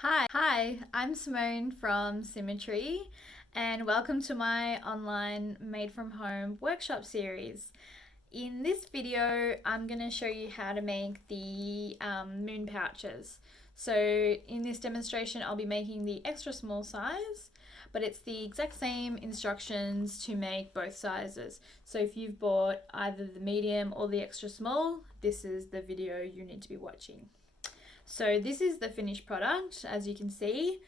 Hi, I'm Simone from Symmetry, and welcome to my online made from home workshop series. In this video, I'm going to show you how to make the moon pouches. So in this demonstration, I'll be making the extra small size, but it's the exact same instructions to make both sizes. So if you've bought either the medium or the extra small, this is the video you need to be watching. So this is the finished product, as you can see.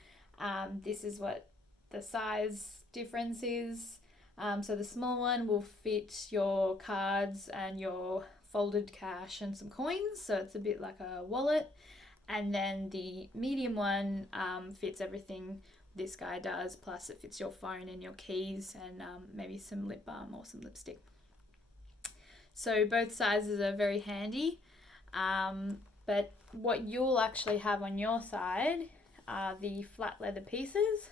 This is what the size difference is. So the small one will fit your cards and your folded cash and some coins, so it's a bit like a wallet. And then the medium one fits everything this guy does, plus it fits your phone and your keys and maybe some lip balm or some lipstick. So both sizes are very handy. But what you'll actually have on your side are the flat leather pieces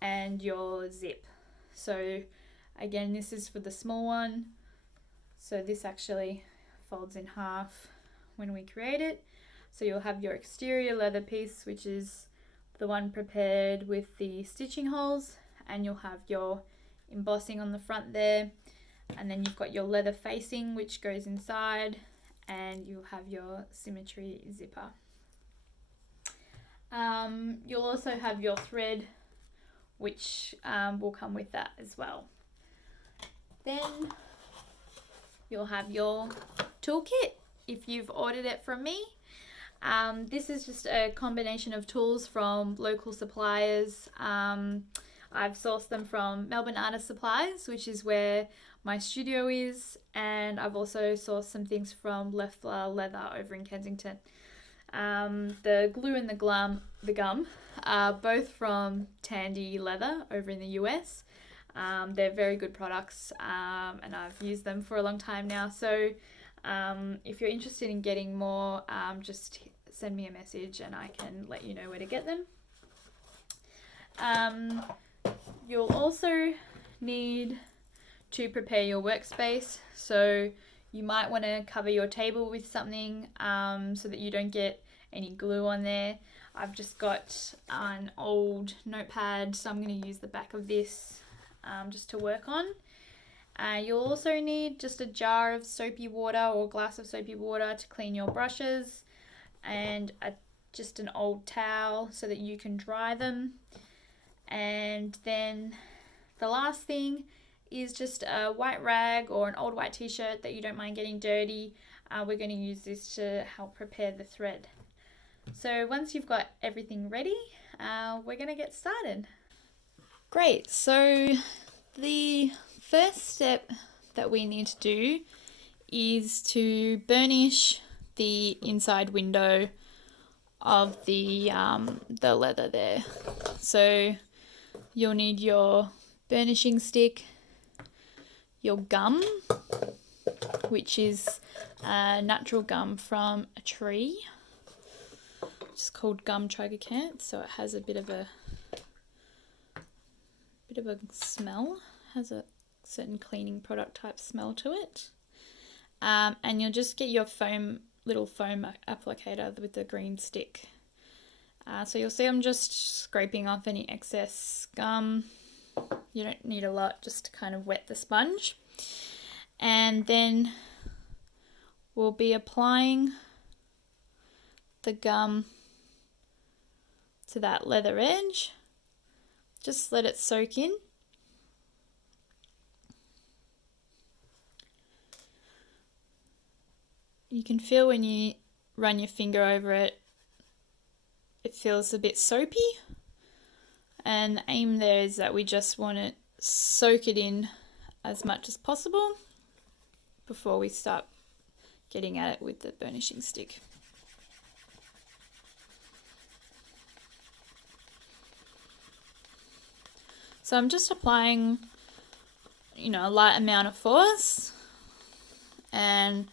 and your zip. So again, this is for the small one. So this actually folds in half when we create it. So you'll have your exterior leather piece, which is the one prepared with the stitching holes, and you'll have your embossing on the front there. And then you've got your leather facing, which goes inside, and you'll have your Symmetry zipper. You'll also have your thread, which will come with that as well. Then you'll have your toolkit if you've ordered it from me. This is just a combination of tools from local suppliers. I've sourced them from Melbourne Artist Supplies, which is where my studio is, and I've also sourced some things from Leffler Leather over in Kensington. The glue and the gum are both from Tandy Leather over in the US. They're very good products, and I've used them for a long time now. So if you're interested in getting more, just send me a message and I can let you know where to get them. You'll also need to prepare your workspace. So you might want to cover your table with something so that you don't get any glue on there. I've just got an old notepad, so I'm going to use the back of this just to work on. You'll also need just a jar of soapy water or glass of soapy water to clean your brushes, and just an old towel so that you can dry them. And then the last thing is just a white rag or an old white t-shirt that you don't mind getting dirty. We're going to use this to help prepare the thread. So once you've got everything ready, we're going to get started. Great, so the first step that we need to do is to burnish the inside window of the leather there. So you'll need your burnishing stick, your gum, which is natural gum from a tree. It's called gum tragacanth, so it has a bit of a smell, has a certain cleaning product type smell to it. And you'll just get your little foam applicator with the green stick. So you'll see I'm just scraping off any excess gum. You don't need a lot, just to kind of wet the sponge. And then we'll be applying the gum to that leather edge. Just let it soak in. You can feel when you run your finger over it, it feels a bit soapy. And the aim there is that we just want to soak it in as much as possible before we start getting at it with the burnishing stick. So I'm just applying, a light amount of force and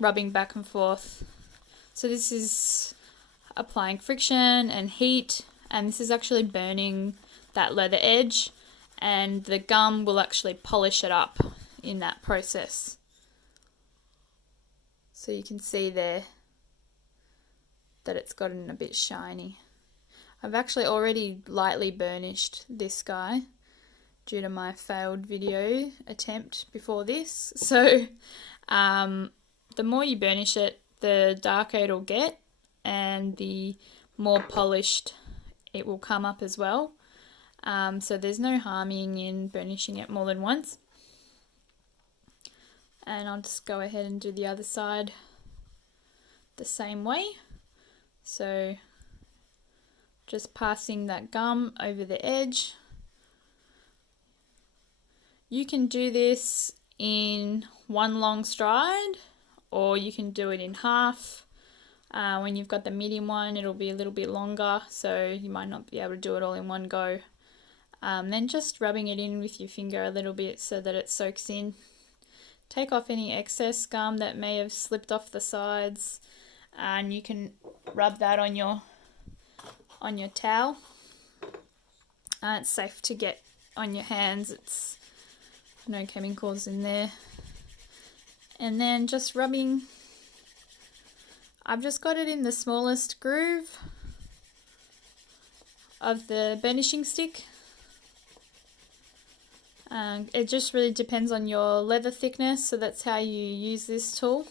rubbing back and forth. So this is applying friction and heat, and this is actually burning that leather edge, and the gum will actually polish it up in that process. So you can see there that it's gotten a bit shiny. I've actually already lightly burnished this guy due to my failed video attempt before this. So the more you burnish it, the darker it'll get and the more polished it will come up as well. So there's no harming in burnishing it more than once. And I'll just go ahead and do the other side the same way. So just passing that gum over the edge. You can do this in one long stride, or you can do it in half. When you've got the medium one, it'll be a little bit longer, so you might not be able to do it all in one go. Then just rubbing it in with your finger a little bit so that it soaks in. Take off any excess gum that may have slipped off the sides, and you can rub that on your towel. It's safe to get on your hands. It's no chemicals in there. And then just rubbing. I've just got it in the smallest groove of the burnishing stick. It just really depends on your leather thickness, so that's how you use this tool.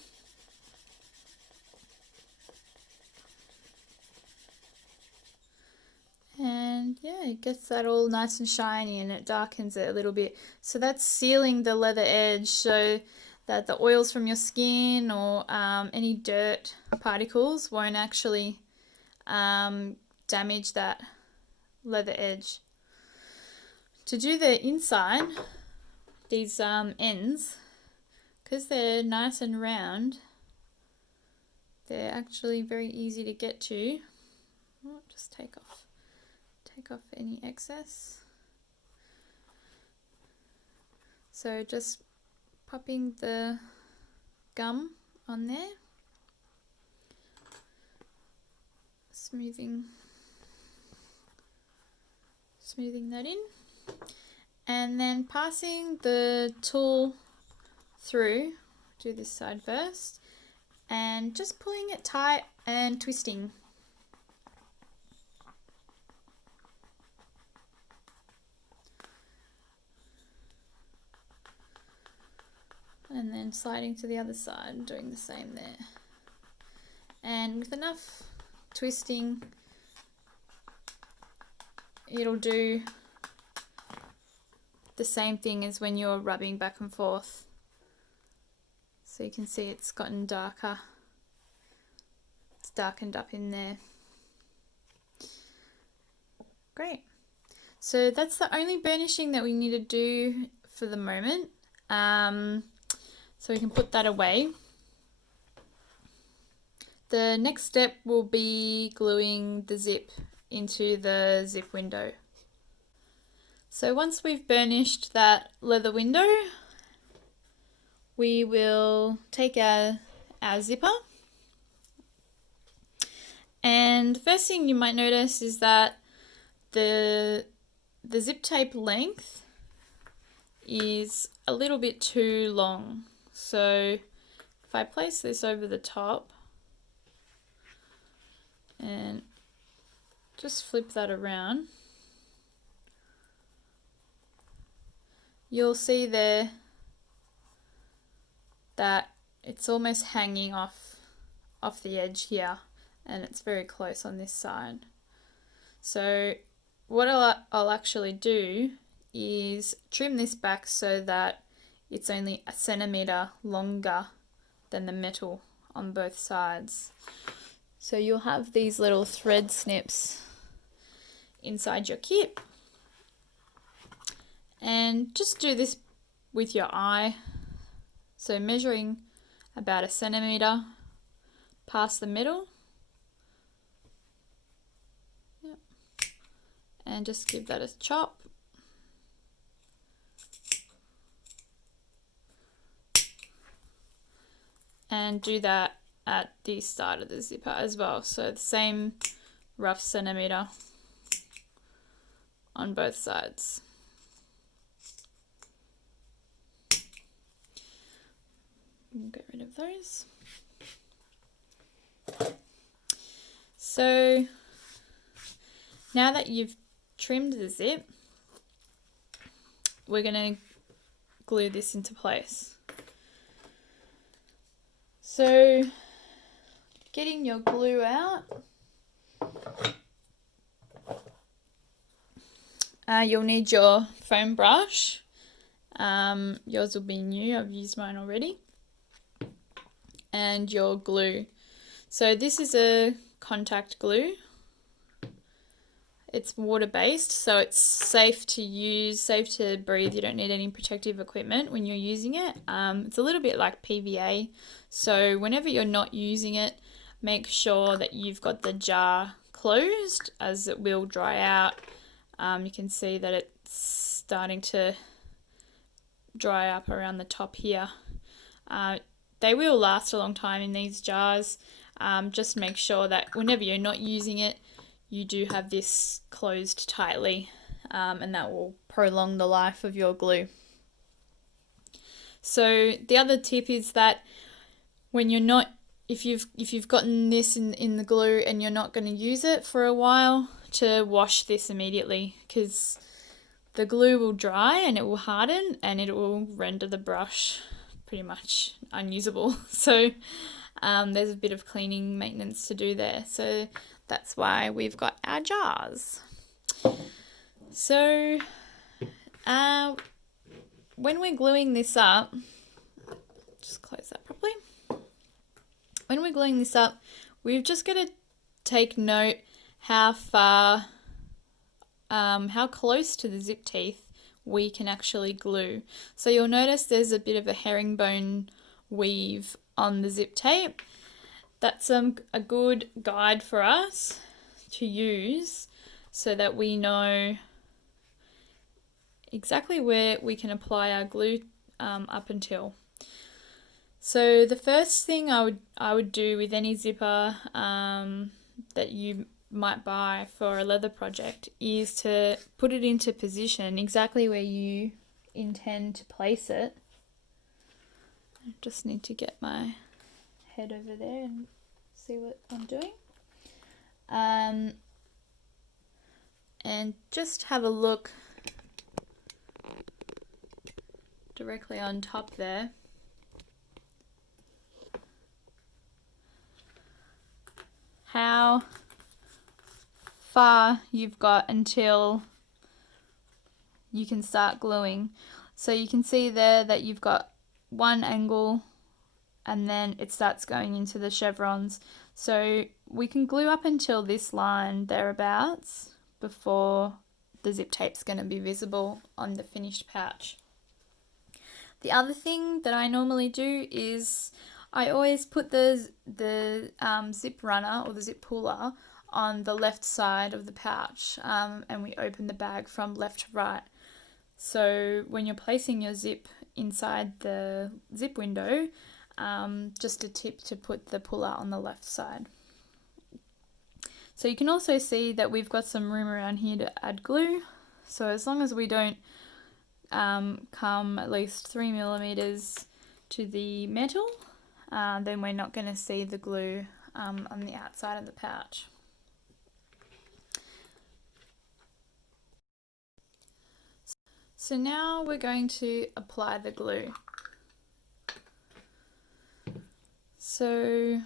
And yeah, it gets that all nice and shiny and it darkens it a little bit. So that's sealing the leather edge so that the oils from your skin or any dirt particles won't actually damage that leather edge. To do the inside, these ends, because they're nice and round, they're actually very easy to get to. Oh, just take off any excess. So just popping the gum on there, smoothing that in, and then passing the tool through. Do this side first and just pulling it tight and twisting. And then sliding to the other side and doing the same there. And with enough twisting, it'll do the same thing as when you're rubbing back and forth. So you can see it's gotten darker. It's darkened up in there. Great. So that's the only burnishing that we need to do for the moment. So we can put that away. The next step will be gluing the zip into the zip window. So once we've burnished that leather window, we will take our zipper. And the first thing you might notice is that the zip tape length is a little bit too long. So if I place this over the top and just flip that around, you'll see there that it's almost hanging off the edge here, and it's very close on this side. So what I'll actually do is trim this back so that it's only 1 centimeter longer than the metal on both sides. So you'll have these little thread snips inside your kit. And just do this with your eye. So measuring about 1 centimeter past the middle. Yep. And just give that a chop. And do that at the start of the zipper as well. So the same rough centimeter on both sides. We'll get rid of those. So Now that you've trimmed the zip, we're going to glue this into place. So, getting your glue out, you'll need your foam brush. Yours will be new, I've used mine already. And your glue. So this is a contact glue. It's water-based, so it's safe to use, safe to breathe. You don't need any protective equipment when you're using it. It's a little bit like PVA, so whenever you're not using it, make sure that you've got the jar closed, as it will dry out. You can see that it's starting to dry up around the top here. They will last a long time in these jars. Just make sure that whenever you're not using it, you do have this closed tightly, and that will prolong the life of your glue. So the other tip is that when you're not, if you've gotten this in the glue and you're not going to use it for a while, to wash this immediately, because the glue will dry and it will harden and it will render the brush pretty much unusable. So there's a bit of cleaning maintenance to do there. So that's why we've got our jars. So when we're gluing this up, just close that properly. When we're gluing this up, we've just got to take note how far, how close to the zip teeth we can actually glue. So you'll notice there's a bit of a herringbone weave on the zip tape. That's a good guide for us to use so that we know exactly where we can apply our glue up until. So the first thing I would do with any zipper that you might buy for a leather project is to put it into position exactly where you intend to place it. I just need to get my head over there and see what I'm doing. And just have a look directly on top there. How far you've got until you can start gluing. So you can see there that you've got one angle and then it starts going into the chevrons. So we can glue up until this line thereabouts before the zip tape's going to be visible on the finished pouch. The other thing that I normally do is I always put the zip runner or the zip puller on the left side of the pouch, and we open the bag from left to right. So when you're placing your zip inside the zip window, just a tip to put the puller on the left side. So you can also see that we've got some room around here to add glue. So as long as we don't come at least 3 millimeters to the metal, then we're not going to see the glue on the outside of the pouch. So now we're going to apply the glue. So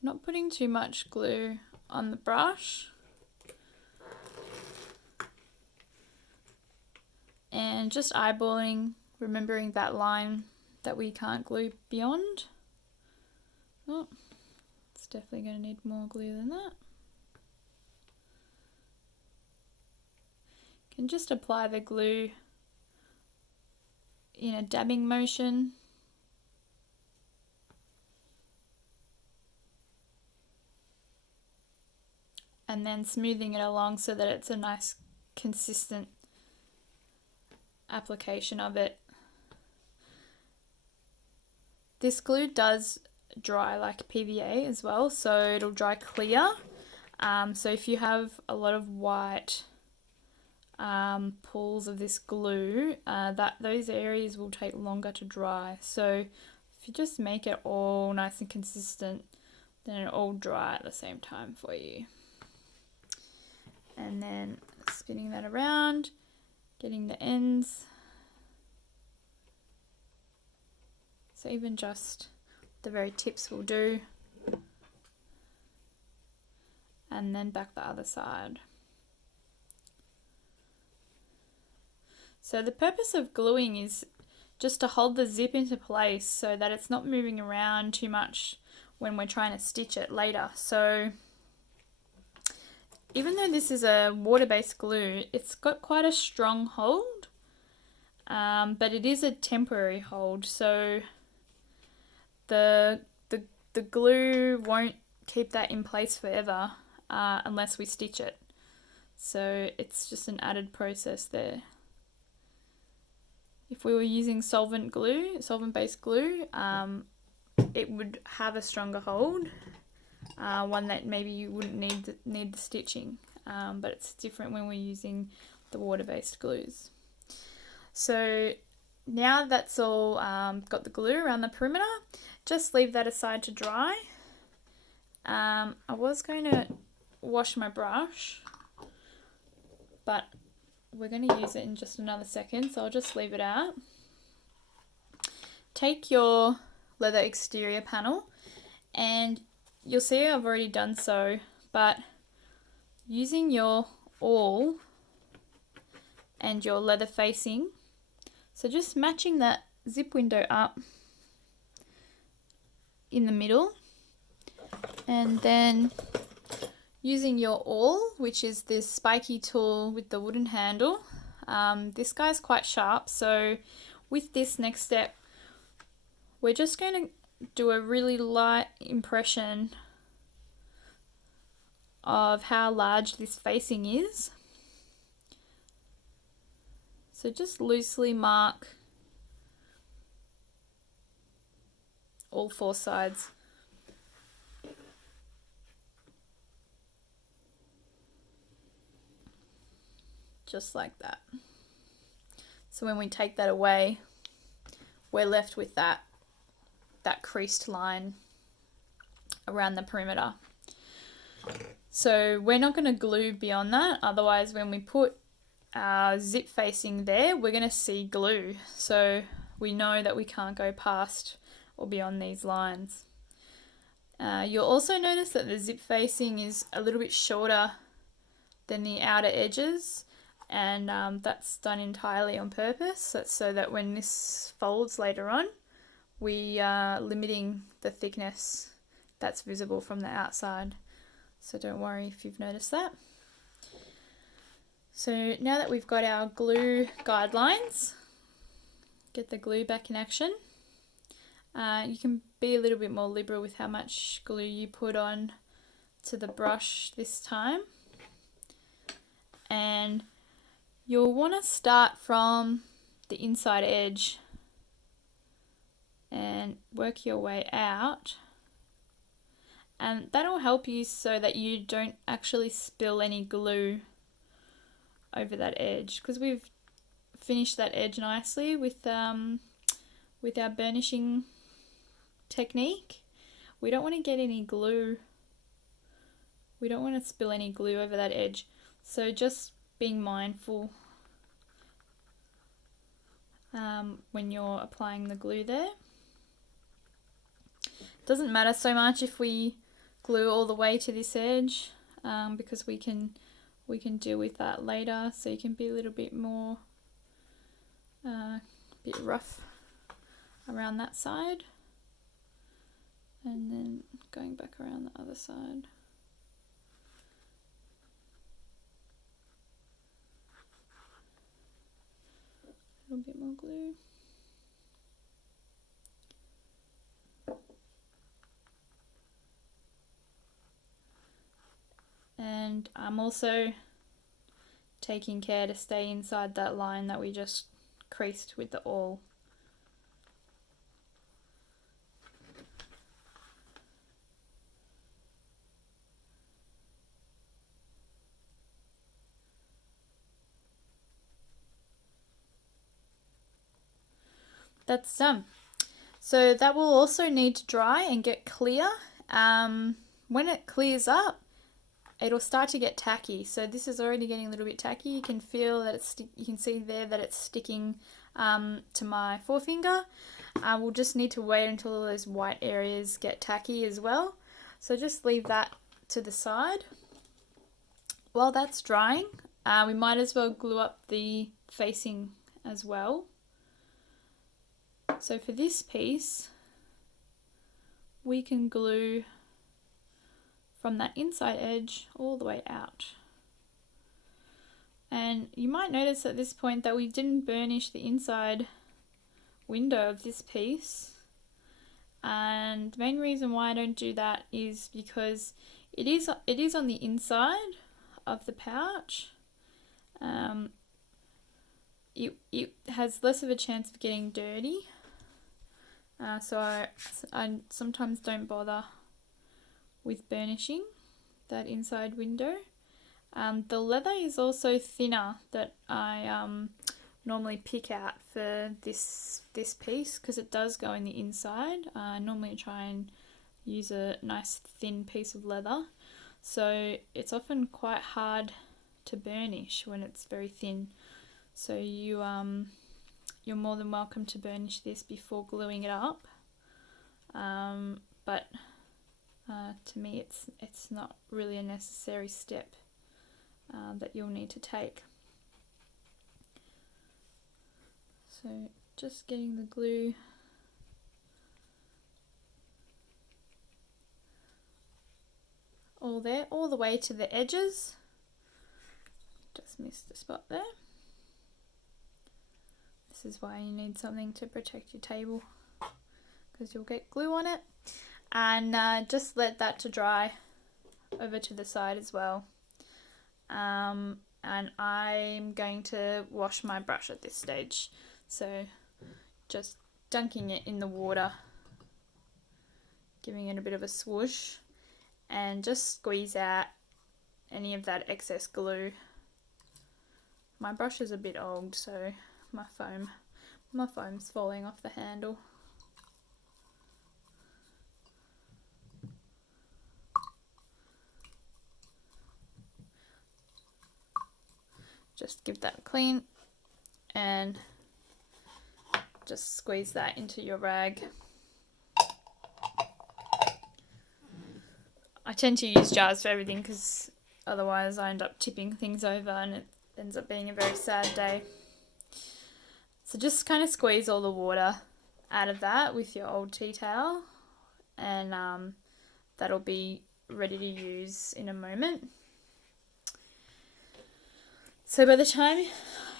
not putting too much glue on the brush, and just eyeballing, remembering that line that we can't glue beyond. Oh, it's definitely going to need more glue than that. You can just apply the glue in a dabbing motion. And then smoothing it along so that it's a nice consistent application of it. This glue does dry like PVA as well, so it'll dry clear. So if you have a lot of white pools of this glue, those areas will take longer to dry. So if you just make it all nice and consistent, then it'll all dry at the same time for you. and then spinning that around, getting the ends. So even just the very tips will do. And then back the other side. So the purpose of gluing is just to hold the zip into place so that it's not moving around too much when we're trying to stitch it later. So even though this is a water-based glue, it's got quite a strong hold, but it is a temporary hold, so the glue won't keep that in place forever unless we stitch it. So it's just an added process there. If we were using solvent-based glue, it would have a stronger hold, one that maybe you wouldn't need the stitching, but it's different when we're using the water-based glues. So now that's all got the glue around the perimeter, just leave that aside to dry. I was going to wash my brush, but we're going to use it in just another second, so I'll just leave it out. Take your leather exterior panel, and you'll see I've already done so, but using your awl and your leather facing, so just matching that zip window up in the middle, and then using your awl, which is this spiky tool with the wooden handle. This guy's quite sharp, so with this next step, we're just going to do a really light impression of how large this facing is. So just loosely mark all four sides. Just like that. So when we take that away, we're left with that creased line around the perimeter. So we're not going to glue beyond that, otherwise when we put our zip facing there, we're going to see glue. So we know that we can't go past or beyond these lines. You'll also notice that the zip facing is a little bit shorter than the outer edges, and that's done entirely on purpose. That's so that when this folds later on, we are limiting the thickness that's visible from the outside. So don't worry if you've noticed that. So now that we've got our glue guidelines, get the glue back in action. You can be a little bit more liberal with how much glue you put on to the brush this time. And you'll want to start from the inside edge and work your way out, and that'll help you so that you don't actually spill any glue over that edge, because we've finished that edge nicely with our burnishing technique. We don't want to get any glue, we don't want to spill any glue over that edge, so just being mindful when you're applying the glue there. Doesn't matter so much if we glue all the way to this edge, because we can deal with that later, so you can be a little bit more bit rough around that side, and then going back around the other side. A little bit more glue. And I'm also taking care to stay inside that line that we just creased with the awl. That's done. So that will also need to dry and get clear. When it clears up, it'll start to get tacky. So this is already getting a little bit tacky. You can feel that you can see there that it's sticking to my forefinger. We'll just need to wait until all those white areas get tacky as well. So just leave that to the side. While that's drying, we might as well glue up the facing as well. So for this piece, we can glue from that inside edge all the way out. And you might notice at this point that we didn't burnish the inside window of this piece. And the main reason why I don't do that is because it is on the inside of the pouch. It has less of a chance of getting dirty. So I sometimes don't bother with burnishing that inside window. The leather is also thinner that I normally pick out for this piece because it does go in the inside. I normally try and use a nice thin piece of leather, so it's often quite hard to burnish when it's very thin. So you're more than welcome to burnish this before gluing it up, but to me it's not really a necessary step that you'll need to take. So just getting the glue all there, all the way to the edges. Just missed the spot there. This is why you need something to protect your table, because you'll get glue on it. And just let that to dry over to the side as well. And I'm going to wash my brush at this stage. So just dunking it in the water, giving it a bit of a swoosh, and just squeeze out any of that excess glue. My brush is a bit old, so my foam's falling off the handle. Just give that a clean and just squeeze that into your rag. I tend to use jars for everything because otherwise I end up tipping things over and it ends up being a very sad day. So just kind of squeeze all the water out of that with your old tea towel, and that'll be ready to use in a moment. So by the time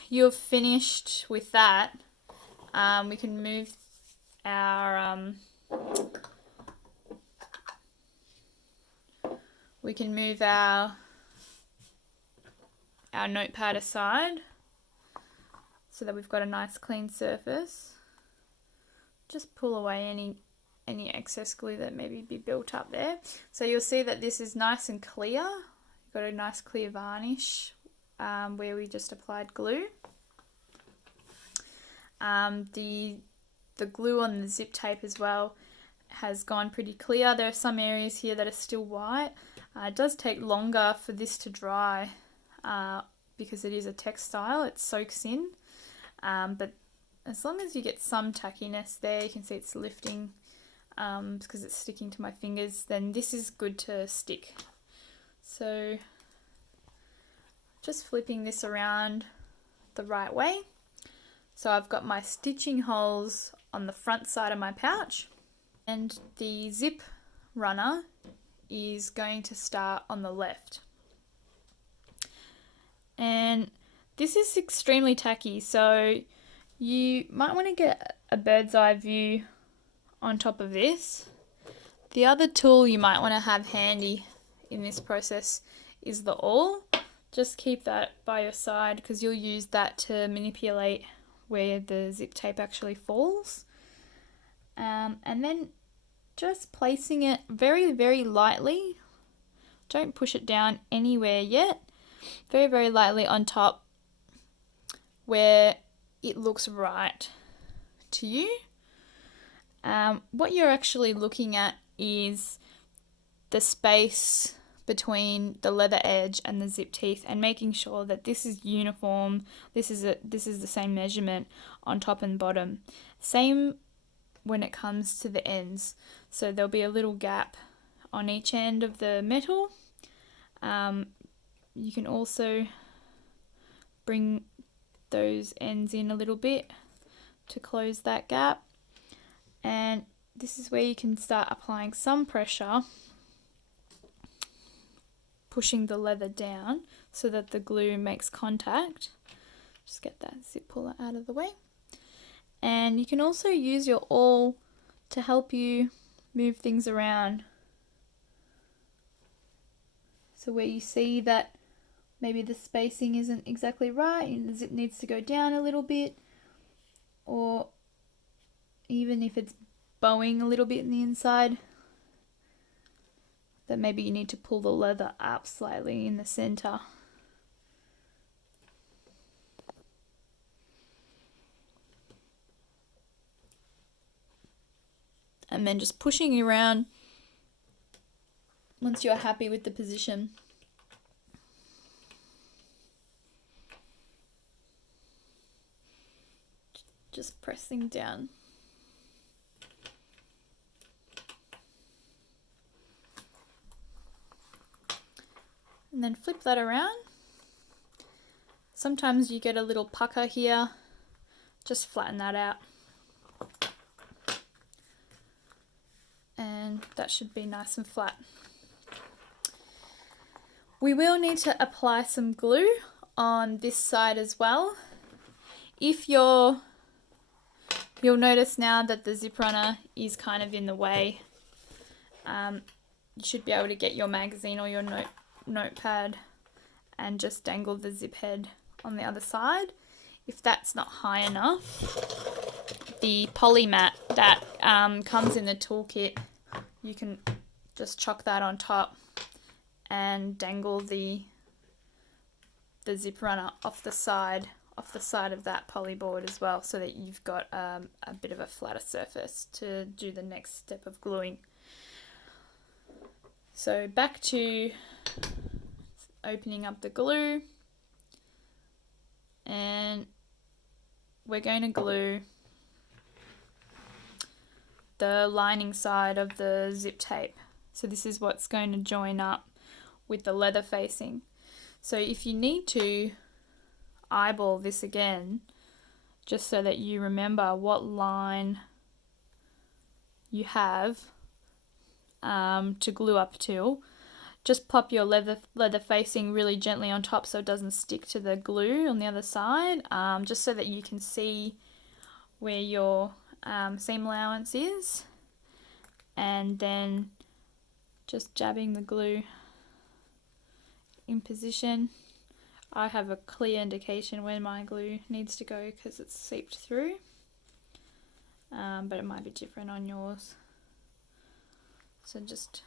you're finished with that, we can move our notepad aside so that we've got a nice clean surface. Just pull away any excess glue that maybe be built up there. So you'll see that this is nice and clear. You've got a nice clear varnish where we just applied glue. The glue on the zip tape as well has gone pretty clear. There are some areas here that are still white. It does take longer for this to dry because it is a textile, it soaks in, but as long as you get some tackiness there, you can see it's lifting because it's sticking to my fingers, then this is good to stick. So just flipping this around the right way. So I've got my stitching holes on the front side of my pouch, and the zip runner is going to start on the left. And this is extremely tacky, so you might want to get a bird's eye view on top of this. The other tool you might want to have handy in this process is the awl. Just keep that by your side because you'll use that to manipulate where the zip tape actually falls. And then just placing it very, very lightly. Don't push it down anywhere yet. Very, very lightly on top where it looks right to you. What you're actually looking at is the space between the leather edge and the zip teeth, and making sure that this is uniform. This is the same measurement on top and bottom. Same when it comes to the ends. So there'll be a little gap on each end of the metal. You can also bring those ends in a little bit to close that gap. And this is where you can start applying some pressure, pushing the leather down so that the glue makes contact. Just get that zip puller out of the way. And you can also use your awl to help you move things around. So where you see that maybe the spacing isn't exactly right and the zip needs to go down a little bit, or even if it's bowing a little bit in the inside, that maybe you need to pull the leather up slightly in the center. And then just pushing around once you're happy with the position. Just pressing down. And then flip that around. Sometimes you get a little pucker here. Just flatten that out. And that should be nice and flat. We will need to apply some glue on this side as well. If you'll notice now that the zip runner is kind of in the way. You should be able to get your magazine or your notepad and just dangle the zip head on the other side. If that's not high enough, the poly mat that comes in the toolkit, you can just chuck that on top and dangle the zip runner off the side of that poly board as well, so that you've got a bit of a flatter surface to do the next step of gluing. So back to opening up the glue, and we're going to glue the lining side of the zip tape. So this is what's going to join up with the leather facing. So if you need to eyeball this again, just so that you remember what line you have to glue up to, just pop your leather facing really gently on top so it doesn't stick to the glue on the other side, just so that you can see where your seam allowance is, and then just jabbing the glue in position. I have a clear indication when my glue needs to go because it's seeped through, but it might be different on yours. So just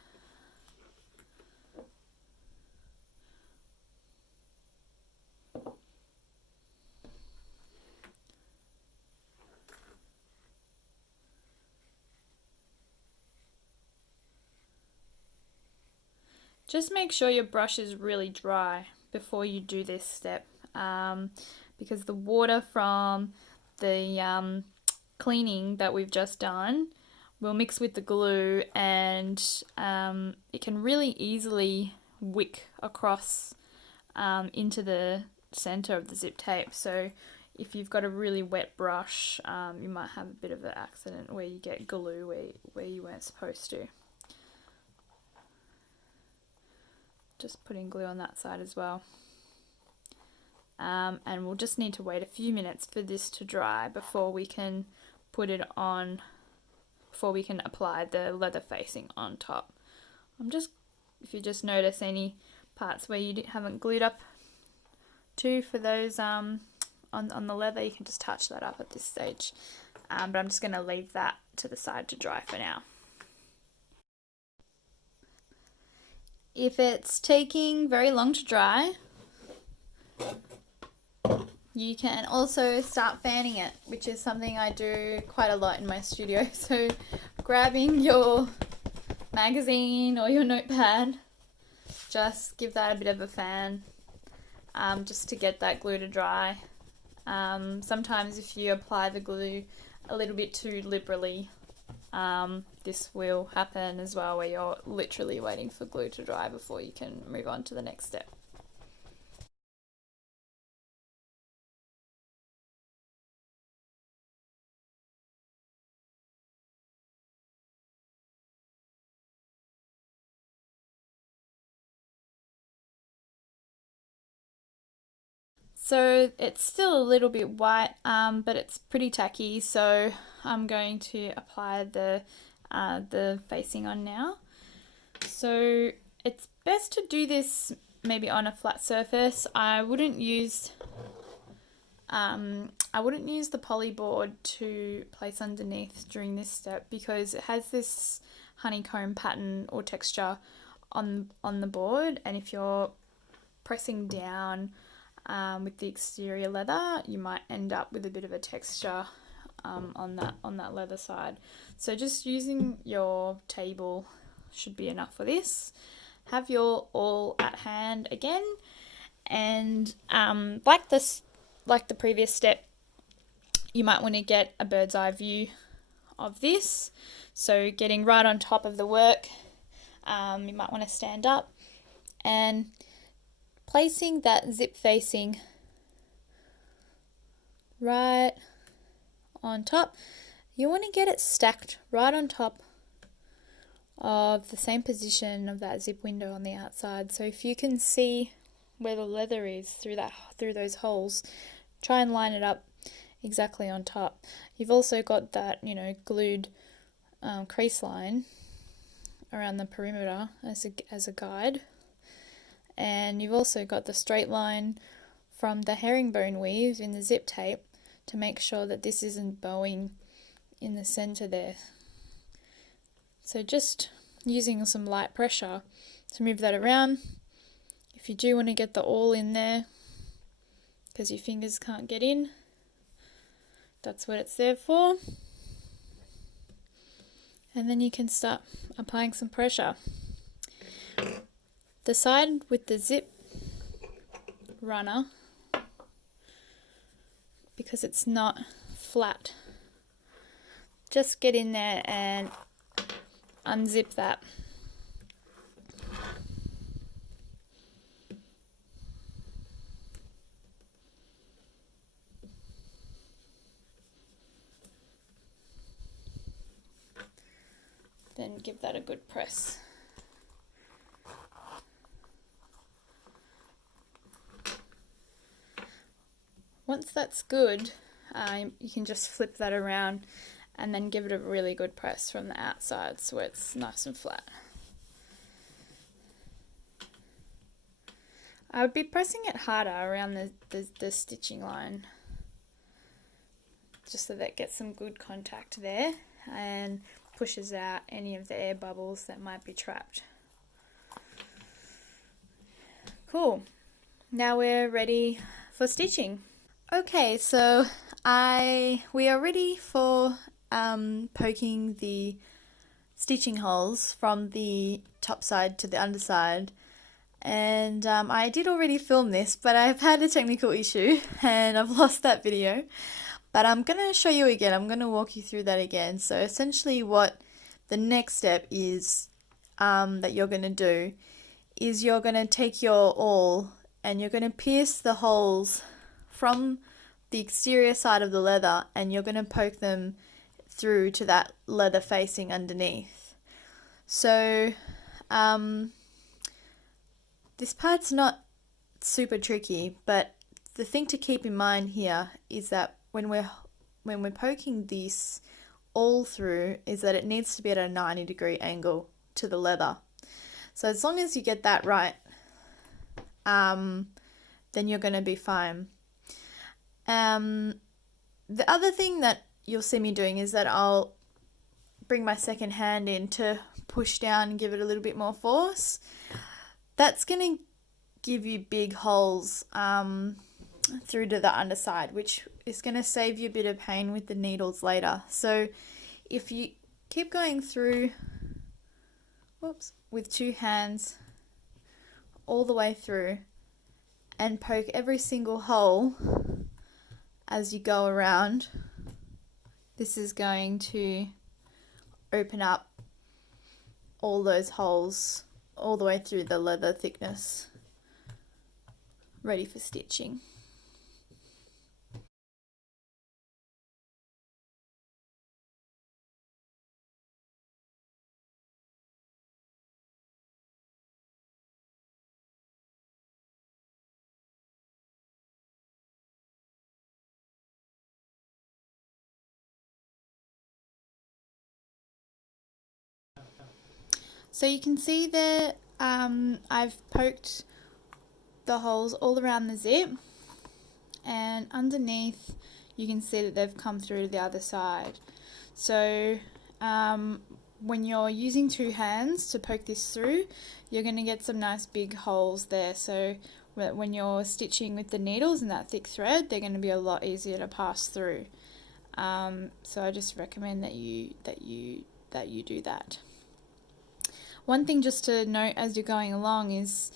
make sure your brush is really dry before you do this step, because the water from the cleaning that we've just done will mix with the glue, and it can really easily wick across into the center of the zip tape. So if you've got a really wet brush, you might have a bit of an accident where you get glue where you weren't supposed to. Just putting glue on that side as well. And we'll just need to wait a few minutes for this to dry before we can put it on, before we can apply the leather facing on top. If you just notice any parts where you haven't glued up to for those on the leather, you can just touch that up at this stage. But I'm just going to leave that to the side to dry for now. If it's taking very long to dry, you can also start fanning it, which is something I do quite a lot in my studio. So grabbing your magazine or your notepad, just give that a bit of a fan, just to get that glue to dry. Sometimes if you apply the glue a little bit too liberally, this will happen as well, where you're literally waiting for glue to dry before you can move on to the next step. So it's still a little bit white, but it's pretty tacky, so I'm going to apply the facing on now. So it's best to do this maybe on a flat surface. I wouldn't use the poly board to place underneath during this step, because it has this honeycomb pattern or texture on the board, and if you're pressing down with the exterior leather, you might end up with a bit of a texture on that leather side. So just using your table should be enough for this. Have your awl at hand again, and like the previous step, you might want to get a bird's eye view of this. So getting right on top of the work, you might want to stand up and placing that zip facing right on top. You want to get it stacked right on top of the same position of that zip window on the outside. So if you can see where the leather is through those holes, try and line it up exactly on top. You've also got that, glued crease line around the perimeter as a guide. And you've also got the straight line from the herringbone weave in the zip tape to make sure that this isn't bowing in the center there. So just using some light pressure to move that around. If you do want to get the awl in there because your fingers can't get in, that's what it's there for. And then you can start applying some pressure. The side with the zip runner, because it's not flat, just get in there and unzip that. Then give that a good press. Once that's good, you can just flip that around and then give it a really good press from the outside so it's nice and flat. I would be pressing it harder around the stitching line, just so that it gets some good contact there and pushes out any of the air bubbles that might be trapped. Cool. Now we're ready for stitching. Okay, so we are ready for poking the stitching holes from the top side to the underside, and I did already film this, but I've had a technical issue and I've lost that video, but I'm going to show you again. I'm going to walk you through that again. So essentially what the next step is that you're going to do is you're going to take your awl and you're going to pierce the holes from the exterior side of the leather, and you're going to poke them through to that leather facing underneath. So this part's not super tricky, but the thing to keep in mind here is that when we're poking this all through, is that it needs to be at a 90-degree angle to the leather. So as long as you get that right, then you're going to be fine. The other thing that you'll see me doing is that I'll bring my second hand in to push down and give it a little bit more force. That's going to give you big holes through to the underside, which is going to save you a bit of pain with the needles later. So if you keep going through with two hands all the way through and poke every single hole as you go around. This is going to open up all those holes all the way through the leather thickness, ready for stitching. So you can see there I've poked the holes all around the zip, and underneath you can see that they've come through to the other side. So when you're using two hands to poke this through, you're going to get some nice big holes there. So when you're stitching with the needles and that thick thread, they're going to be a lot easier to pass through. So I just recommend that you do that. One thing just to note as you're going along is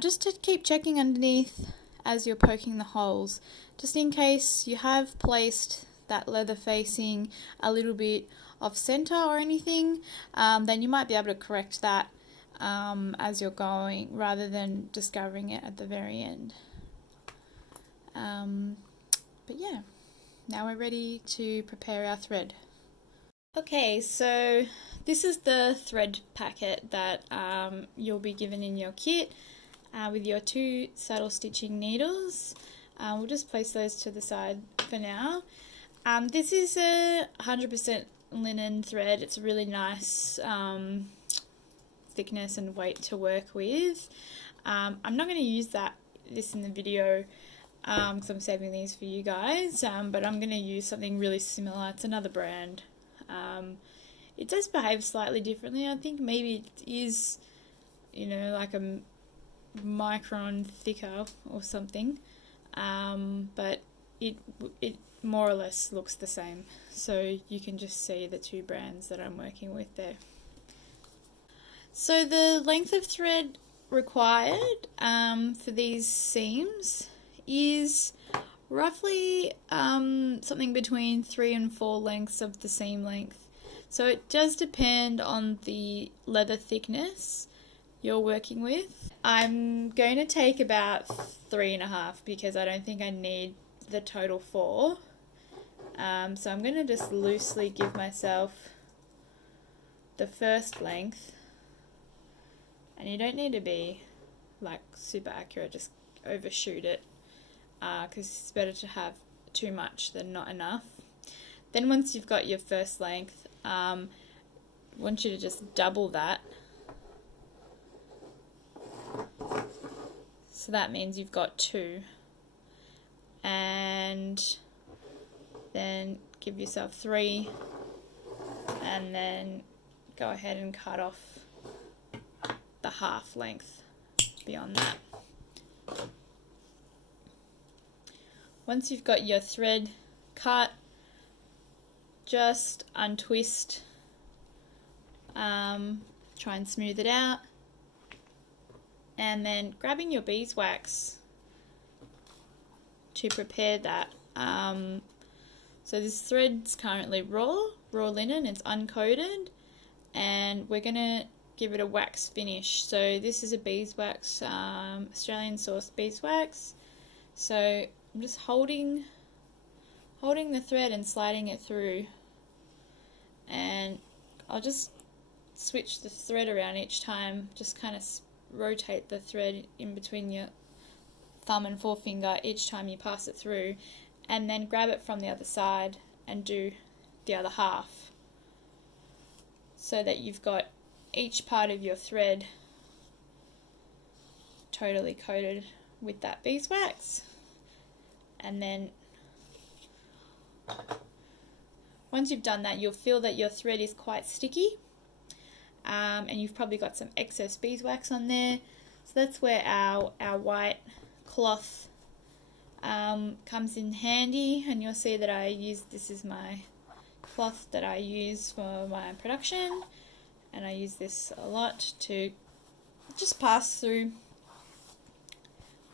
just to keep checking underneath as you're poking the holes, just in case you have placed that leather facing a little bit off center or anything, then you might be able to correct that as you're going, rather than discovering it at the very end. But yeah, now we're ready to prepare our thread. Okay, so this is the thread packet that you'll be given in your kit with your 2 saddle stitching needles. We'll just place those to the side for now. This is a 100% linen thread. It's a really nice thickness and weight to work with. I'm not going to use this in the video because I'm saving these for you guys, but I'm going to use something really similar. It's another brand. It does behave slightly differently. I think maybe it is, like a micron thicker or something, but it more or less looks the same. So you can just see the 2 brands that I'm working with there. So the length of thread required for these seams is roughly something between 3 and 4 lengths of the seam length. So it does depend on the leather thickness you're working with. I'm going to take about 3.5 because I don't think I need the total 4. So I'm going to just loosely give myself the first length, and you don't need to be like super accurate, just overshoot it, because it's better to have too much than not enough. Then once you've got your first length, I want you to just double that. So that means you've got 2. And then give yourself 3. And then go ahead and cut off the half length beyond that. Once you've got your thread cut, just untwist, try and smooth it out, and then grabbing your beeswax to prepare that. So this thread's currently raw linen, it's uncoated, and we're going to give it a wax finish. So this is a beeswax, Australian sourced beeswax. So I'm just holding the thread and sliding it through, and I'll just switch the thread around each time, just kind of rotate the thread in between your thumb and forefinger each time you pass it through, and then grab it from the other side and do the other half, so that you've got each part of your thread totally coated with that beeswax. And then once you've done that, you'll feel that your thread is quite sticky, and you've probably got some excess beeswax on there. So that's where our white cloth comes in handy, and you'll see that this is my cloth that I use for my production, and I use this a lot to just pass through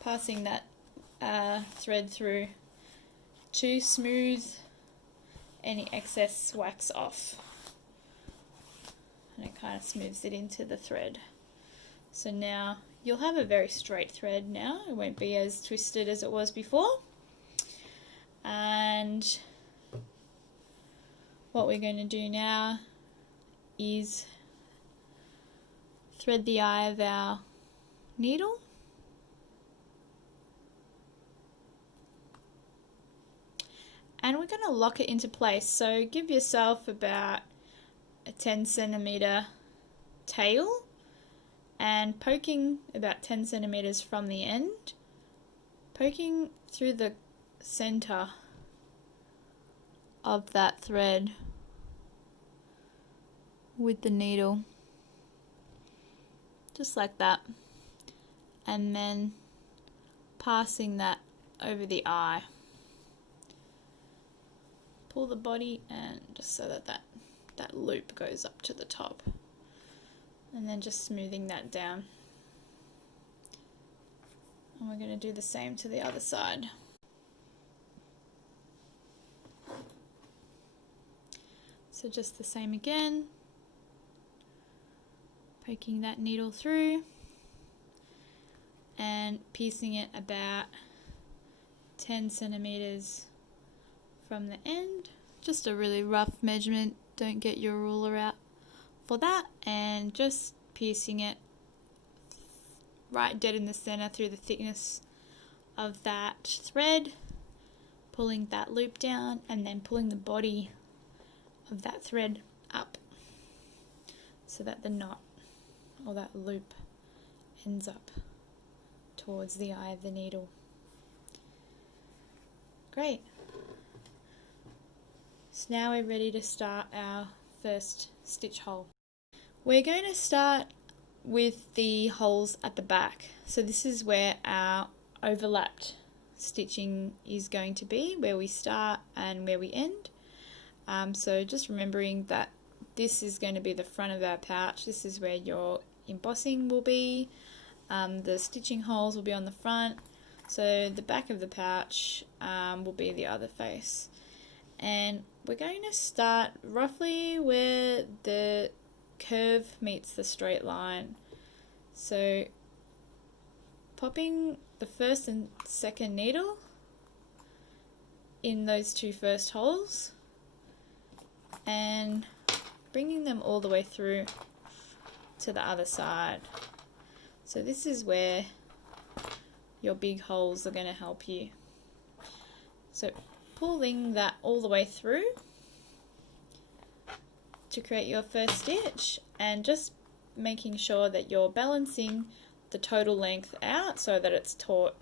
passing that thread through to smooth any excess wax off, and it kind of smooths it into the thread. So now you'll have a very straight thread now. It won't be as twisted as it was before. And what we're going to do now is thread the eye of our needle. And we're going to lock it into place. So give yourself about a 10 centimeter tail and poking about 10 centimeters from the end, poking through the center of that thread with the needle, just like that, and then passing that over the eye. Pull the body and just so that that loop goes up to the top, and then just smoothing that down. And we're going to do the same to the other side. So just the same again, poking that needle through and piecing it about 10 centimeters from the end. Just a really rough measurement, don't get your ruler out for that, and just piecing it right dead in the center through the thickness of that thread, pulling that loop down and then pulling the body of that thread up so that the knot or that loop ends up towards the eye of the needle. Great. So now we're ready to start our first stitch hole. We're going to start with the holes at the back. So this is where our overlapped stitching is going to be, where we start and where we end. So just remembering that this is going to be the front of our pouch. This is where your embossing will be. The stitching holes will be on the front. So the back of the pouch will be the other face. And we're going to start roughly where the curve meets the straight line. So popping the first and second needle in those two first holes and bringing them all the way through to the other side. So this is where your big holes are going to help you. So pulling that all the way through to create your first stitch, and just making sure that you're balancing the total length out so that it's taut,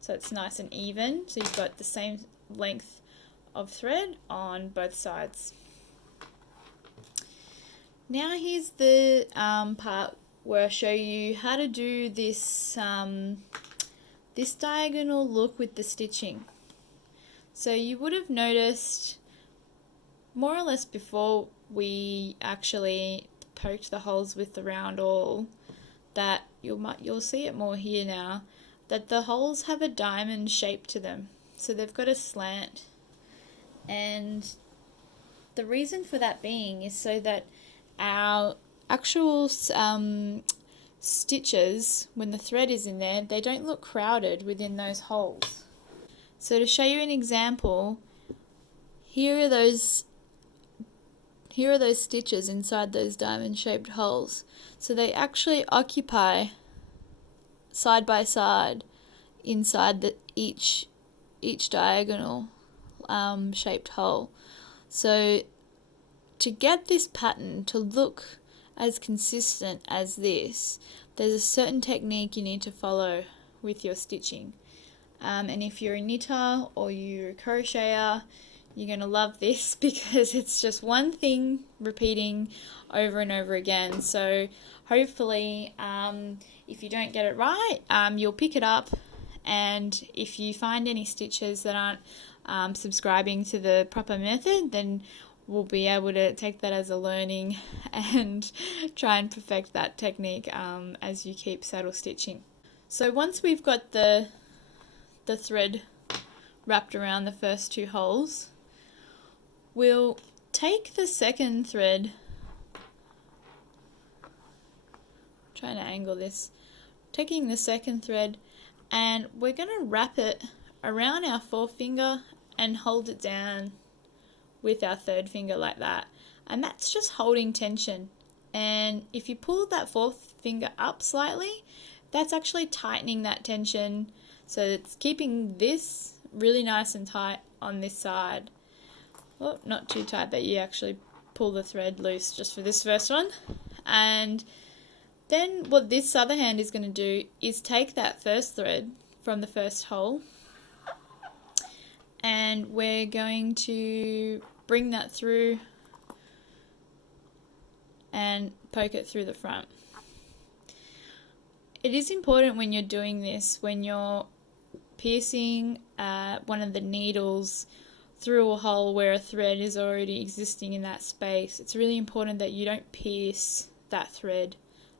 so it's nice and even, so you've got the same length of thread on both sides. Now here's the part where I show you how to do this this diagonal look with the stitching. So you would have noticed more or less before we actually poked the holes with the round awl that you'll see it more here now, that the holes have a diamond shape to them. So they've got a slant, and the reason for that being is so that our actual stitches, when the thread is in there, they don't look crowded within those holes. So to show you an example, here are those stitches inside those diamond shaped holes. So they actually occupy side by side inside each diagonal shaped hole. So to get this pattern to look as consistent as this, there's a certain technique you need to follow with your stitching. And if you're a knitter or you're a crocheter, you're going to love this because it's just one thing repeating over and over again. So hopefully if you don't get it right, you'll pick it up, and if you find any stitches that aren't subscribing to the proper method, then we'll be able to take that as a learning and try and perfect that technique as you keep saddle stitching. So once we've got the thread wrapped around the first 2 holes, we'll take the second thread, trying to angle this, taking the second thread, and we're going to wrap it around our forefinger and hold it down with our third finger like that. And that's just holding tension. And if you pull that fourth finger up slightly, that's actually tightening that tension, so it's keeping this really nice and tight on this side. Well, not too tight that you actually pull the thread loose just for this first one. And then what this other hand is going to do is take that first thread from the first hole, and we're going to bring that through and poke it through the front. It is important when you're doing this, when you're piercing one of the needles through a hole where a thread is already existing in that space, it's really important that you don't pierce that thread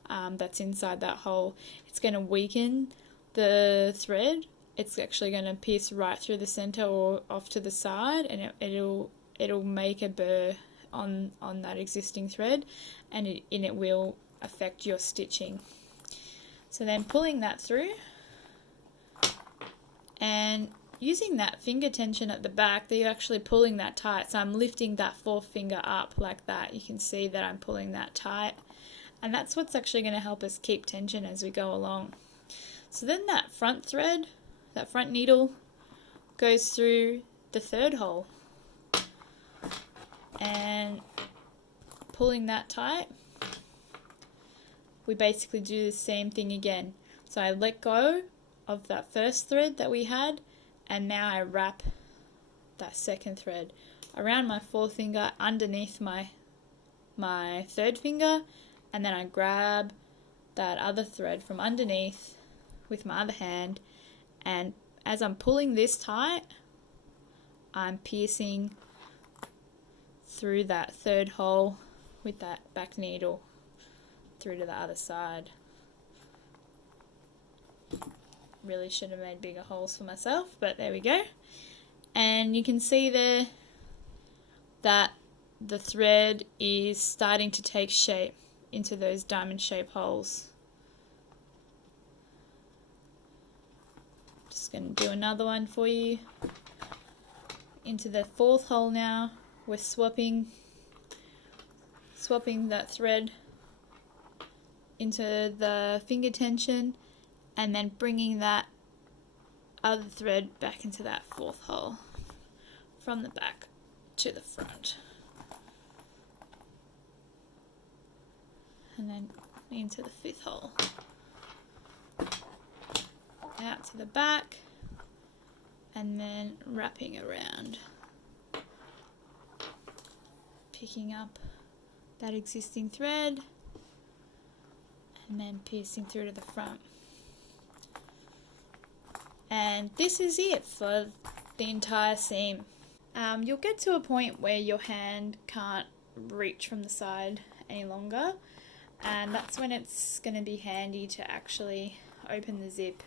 that's inside that hole. It's going to weaken the thread. It's actually going to pierce right through the center or off to the side, and it'll make a burr on that existing thread, and it will affect your stitching. So then pulling that through and using that finger tension at the back, that you're actually pulling that tight. So I'm lifting that fourth finger up like that. You can see that I'm pulling that tight, and that's what's actually going to help us keep tension as we go along. So then that front thread, that front needle, goes through the third hole, and pulling that tight, we basically do the same thing again. So I let go of that first thread that we had, and now I wrap that second thread around my forefinger underneath my third finger, and then I grab that other thread from underneath with my other hand, and as I'm pulling this tight, I'm piercing through that third hole with that back needle through to the other side. Really should have made bigger holes for myself, but there we go. And you can see there that the thread is starting to take shape into those diamond shape holes. Just going to do another one for you. Into the fourth hole now, we're swapping that thread into the finger tension, and then bringing that other thread back into that fourth hole from the back to the front, and then into the fifth hole, out to the back, and then wrapping around, picking up that existing thread, and then piercing through to the front. And this is it for the entire seam. You'll get to a point where your hand can't reach from the side any longer, and that's when it's going to be handy to actually open the zip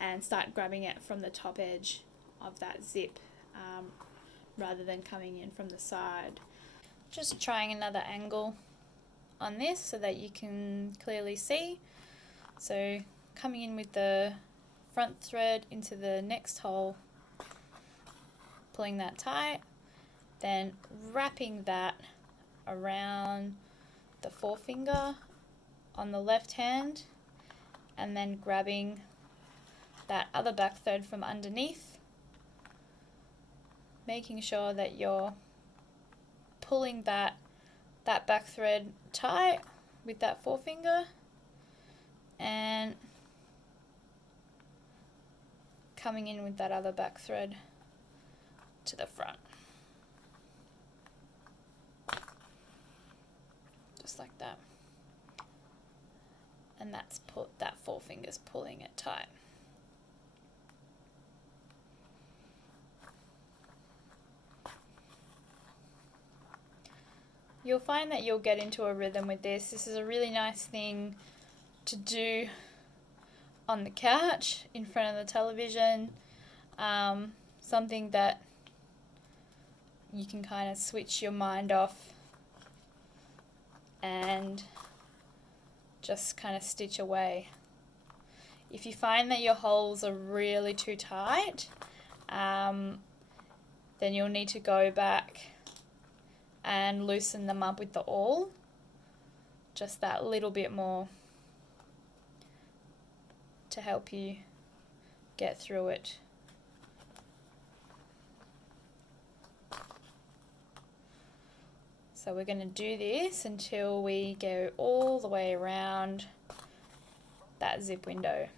and start grabbing it from the top edge of that zip, rather than coming in from the side. Just trying another angle on this so that you can clearly see. So coming in with the front thread into the next hole, pulling that tight, then wrapping that around the forefinger on the left hand, and then grabbing that other back thread from underneath, making sure that you're pulling that back thread tight with that forefinger, and coming in with that other back thread to the front, just like that, and that forefinger's pulling it tight. You'll find that you'll get into a rhythm with this. This is a really nice thing to do on the couch in front of the television, something that you can kind of switch your mind off and just kind of stitch away. If you find that your holes are really too tight, then you'll need to go back and loosen them up with the awl, just that little bit more to help you get through it. So we're going to do this until we go all the way around that zip window.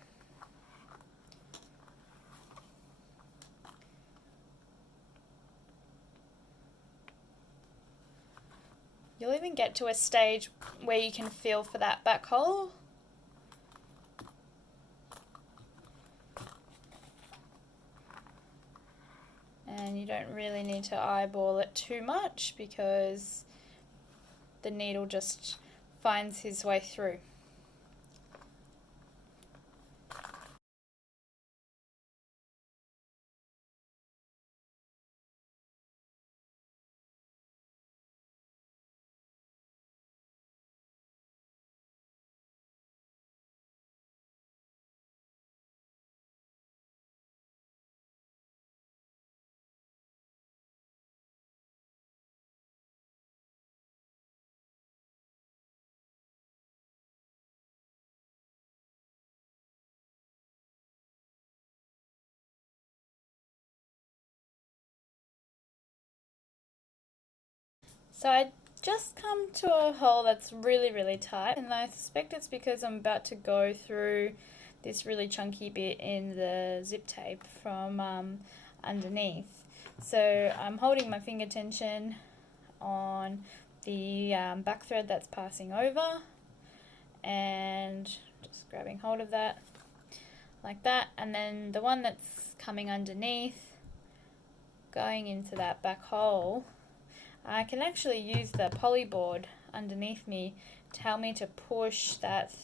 You'll even get to a stage where you can feel for that back hole. And you don't really need to eyeball it too much because the needle just finds his way through. So I just come to a hole that's really tight, and I suspect it's because I'm about to go through this really chunky bit in the zip tape from underneath. So I'm holding my finger tension on the back thread that's passing over and just grabbing hold of that like that, and then the one that's coming underneath going into that back hole, I can actually use the poly board underneath me to help me to push that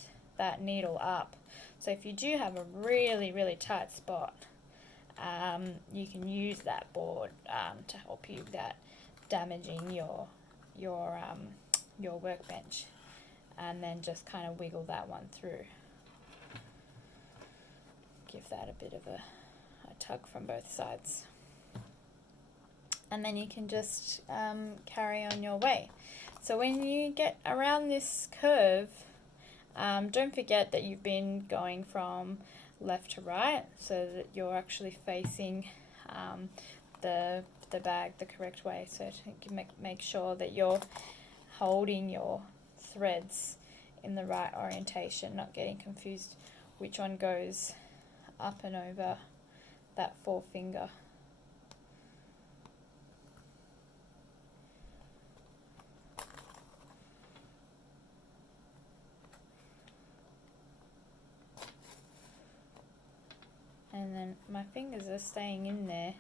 needle up. So if you do have a really tight spot, you can use that board to help you without damaging your workbench, and then just kind of wiggle that one through. Give that a bit of a tug from both sides. And then you can just carry on your way. So when you get around this curve, don't forget that you've been going from left to right, so that you're actually facing the bag the correct way. So to make sure that you're holding your threads in the right orientation, not getting confused which one goes up and over that forefinger. And then my fingers are staying in there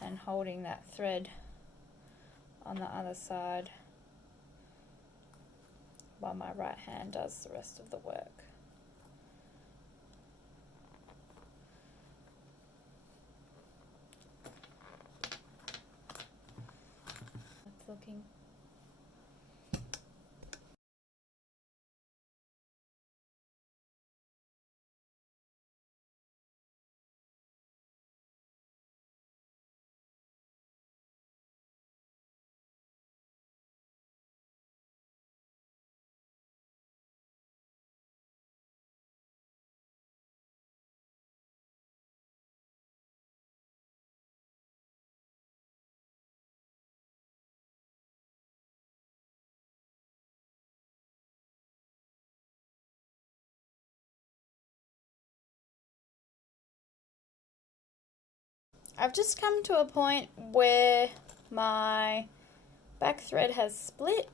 and holding that thread on the other side while my right hand does the rest of the work. That's looking I've just come to a point where my back thread has split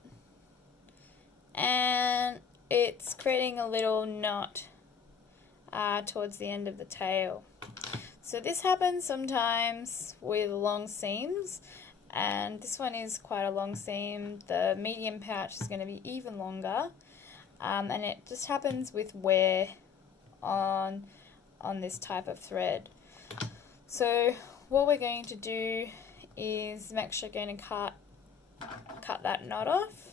and it's creating a little knot towards the end of the tail. So this happens sometimes with long seams, and this one is quite a long seam. The medium pouch is going to be even longer, and it just happens with wear on this type of thread. So what we're going to do is I'm actually going to cut that knot off,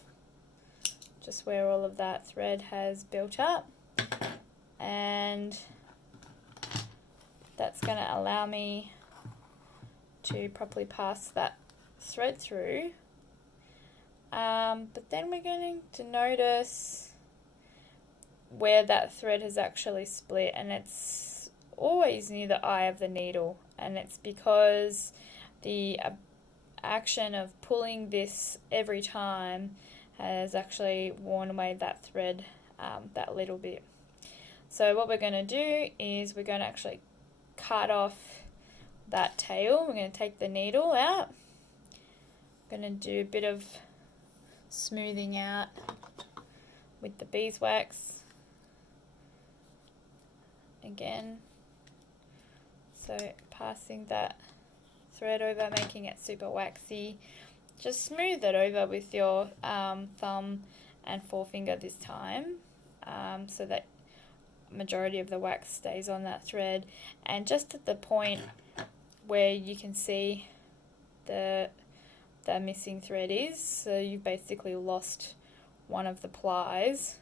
just where all of that thread has built up, and that's going to allow me to properly pass that thread through. But then we're going to notice where that thread has actually split, and it's always near the eye of the needle, and it's because the action of pulling this every time has actually worn away that thread that little bit. So what we're going to do is we're going to actually cut off that tail. We're going to take the needle out. I'm going to do a bit of smoothing out with the beeswax again. So passing that thread over, making it super waxy. Just smooth it over with your thumb and forefinger this time, so that majority of the wax stays on that thread. And just at the point where you can see the missing thread is, so you've basically lost one of the plies,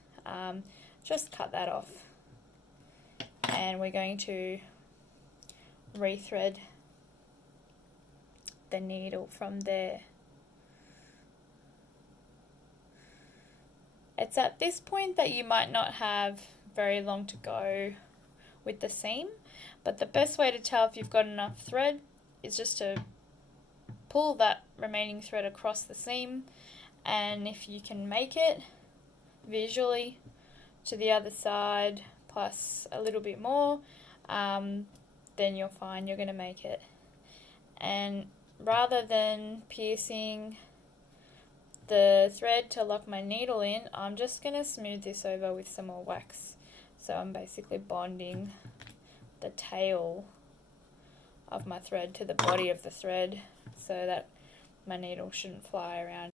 just cut that off, and we're going to rethread the needle from there. It's at this point that you might not have very long to go with the seam, but the best way to tell if you've got enough thread is just to pull that remaining thread across the seam, and if you can make it visually to the other side plus a little bit more, then you're fine, you're going to make it. And rather than piercing the thread to lock my needle in, I'm just going to smooth this over with some more wax. So I'm basically bonding the tail of my thread to the body of the thread so that my needle shouldn't fly around.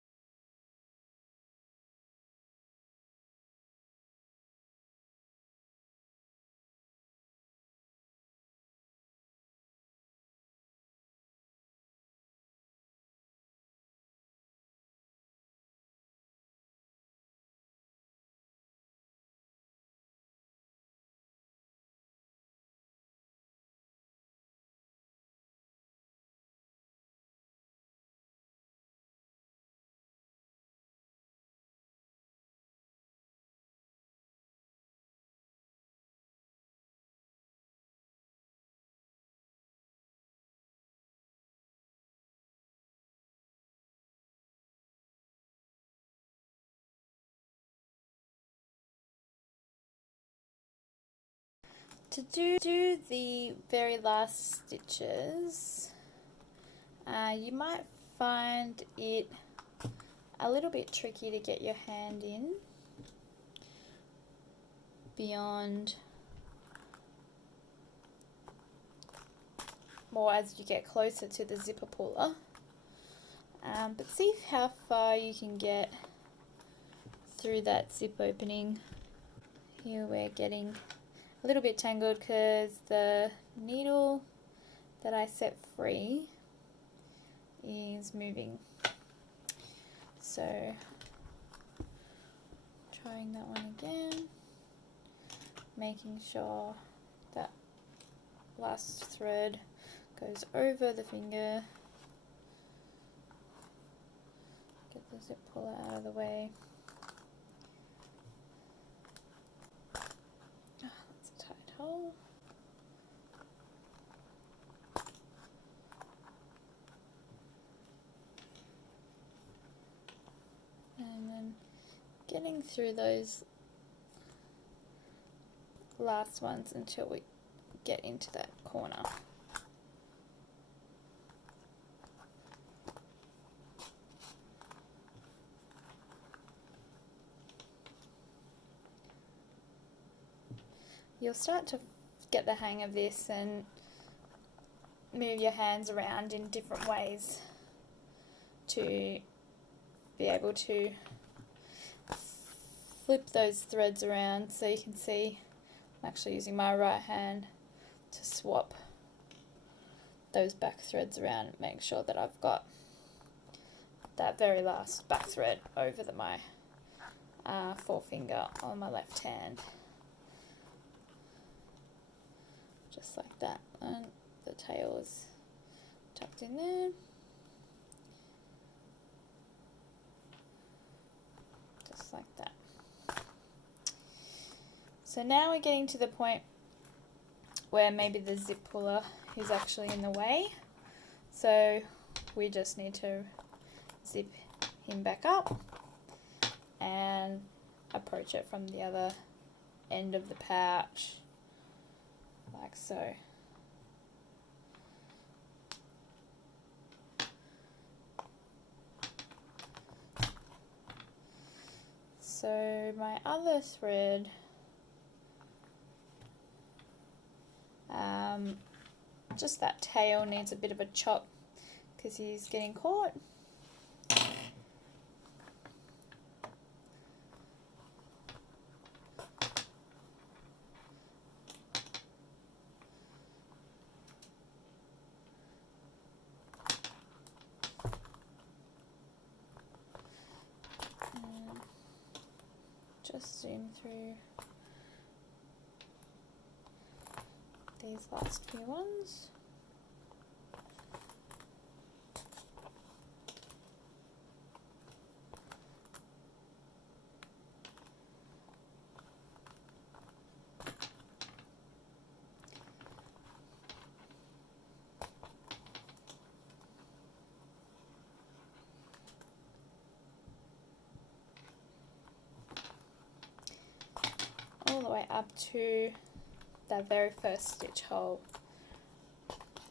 To do the very last stitches, you might find it a little bit tricky to get your hand in beyond, more as you get closer to the zipper puller, but see how far you can get through that zip opening. Here we're getting a little bit tangled because the needle that I set free is moving. So trying that one again, making sure that last thread goes over the finger. Get the zip puller out of the way. Hole. And then getting through those last ones until we get into that corner. You'll start to get the hang of this and move your hands around in different ways to be able to flip those threads around so you can see I'm actually using my right hand to swap those back threads around, make sure that I've got that very last back thread over my forefinger on my left hand, just like that, and the tail is tucked in there, just like that. So now we're getting to the point where maybe the zip puller is actually in the way, so we just need to zip him back up and approach it from the other end of the pouch, like so. So my other thread, just that tail needs a bit of a chop because he's getting caught. Just zoom through these last few ones. All the way up to that very first stitch hole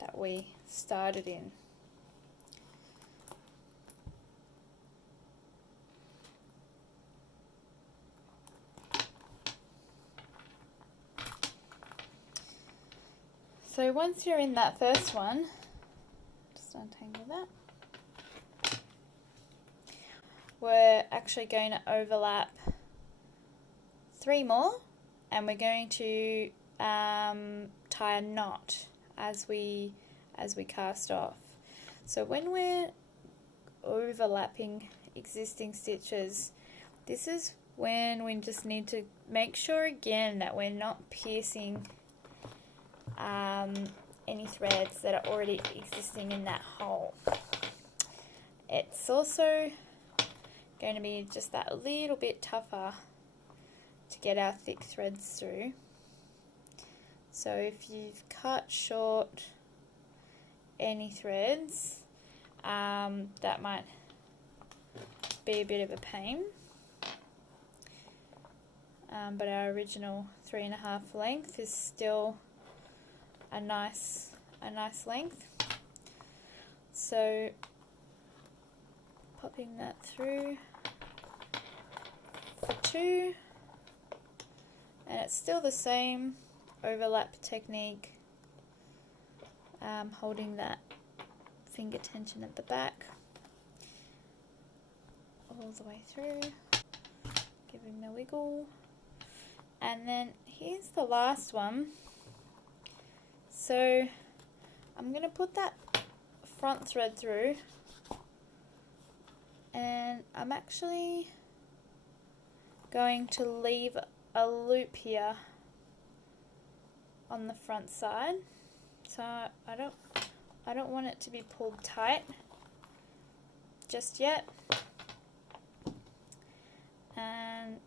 that we started in. So once you're in that first one, just untangle that, we're actually going to overlap 3 more, and we're going to tie a knot as we cast off. So when we're overlapping existing stitches, this is when we just need to make sure again that we're not piercing any threads that are already existing in that hole. It's also going to be just that little bit tougher to get our thick threads through. So if you've cut short any threads, that might be a bit of a pain. But our original 3.5 length is still a nice length. So popping that through for 2, and it's still the same overlap technique, holding that finger tension at the back all the way through, giving the wiggle. And then here's the last one. So I'm going to put that front thread through, and I'm actually going to leave a loop here on the front side. So I don't want it to be pulled tight just yet. And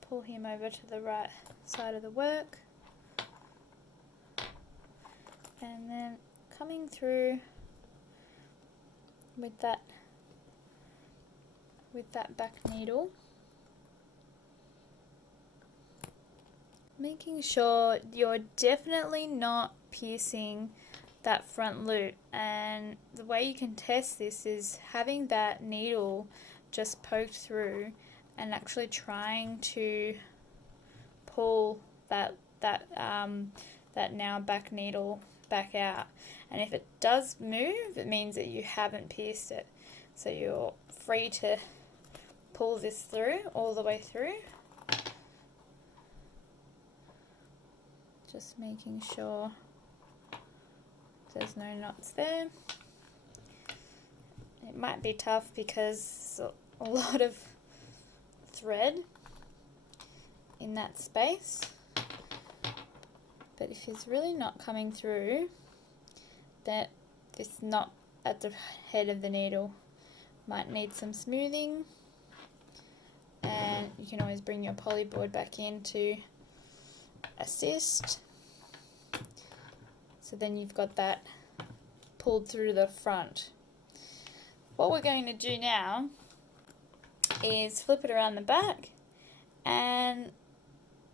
pull him over to the right side of the work. And then coming through with that back needle, making sure you're definitely not piercing that front loop. And the way you can test this is having that needle just poked through and actually trying to pull that now back needle back out. And if it does move, it means that you haven't pierced it. So you're free to pull this through all the way through. Just making sure there's no knots there. It might be tough because a lot of thread in that space, but if it's really not coming through, that this knot at the head of the needle might need some smoothing, and you can always bring your poly board back in to assist. So then you've got that pulled through the front. What we're going to do now is flip it around the back, and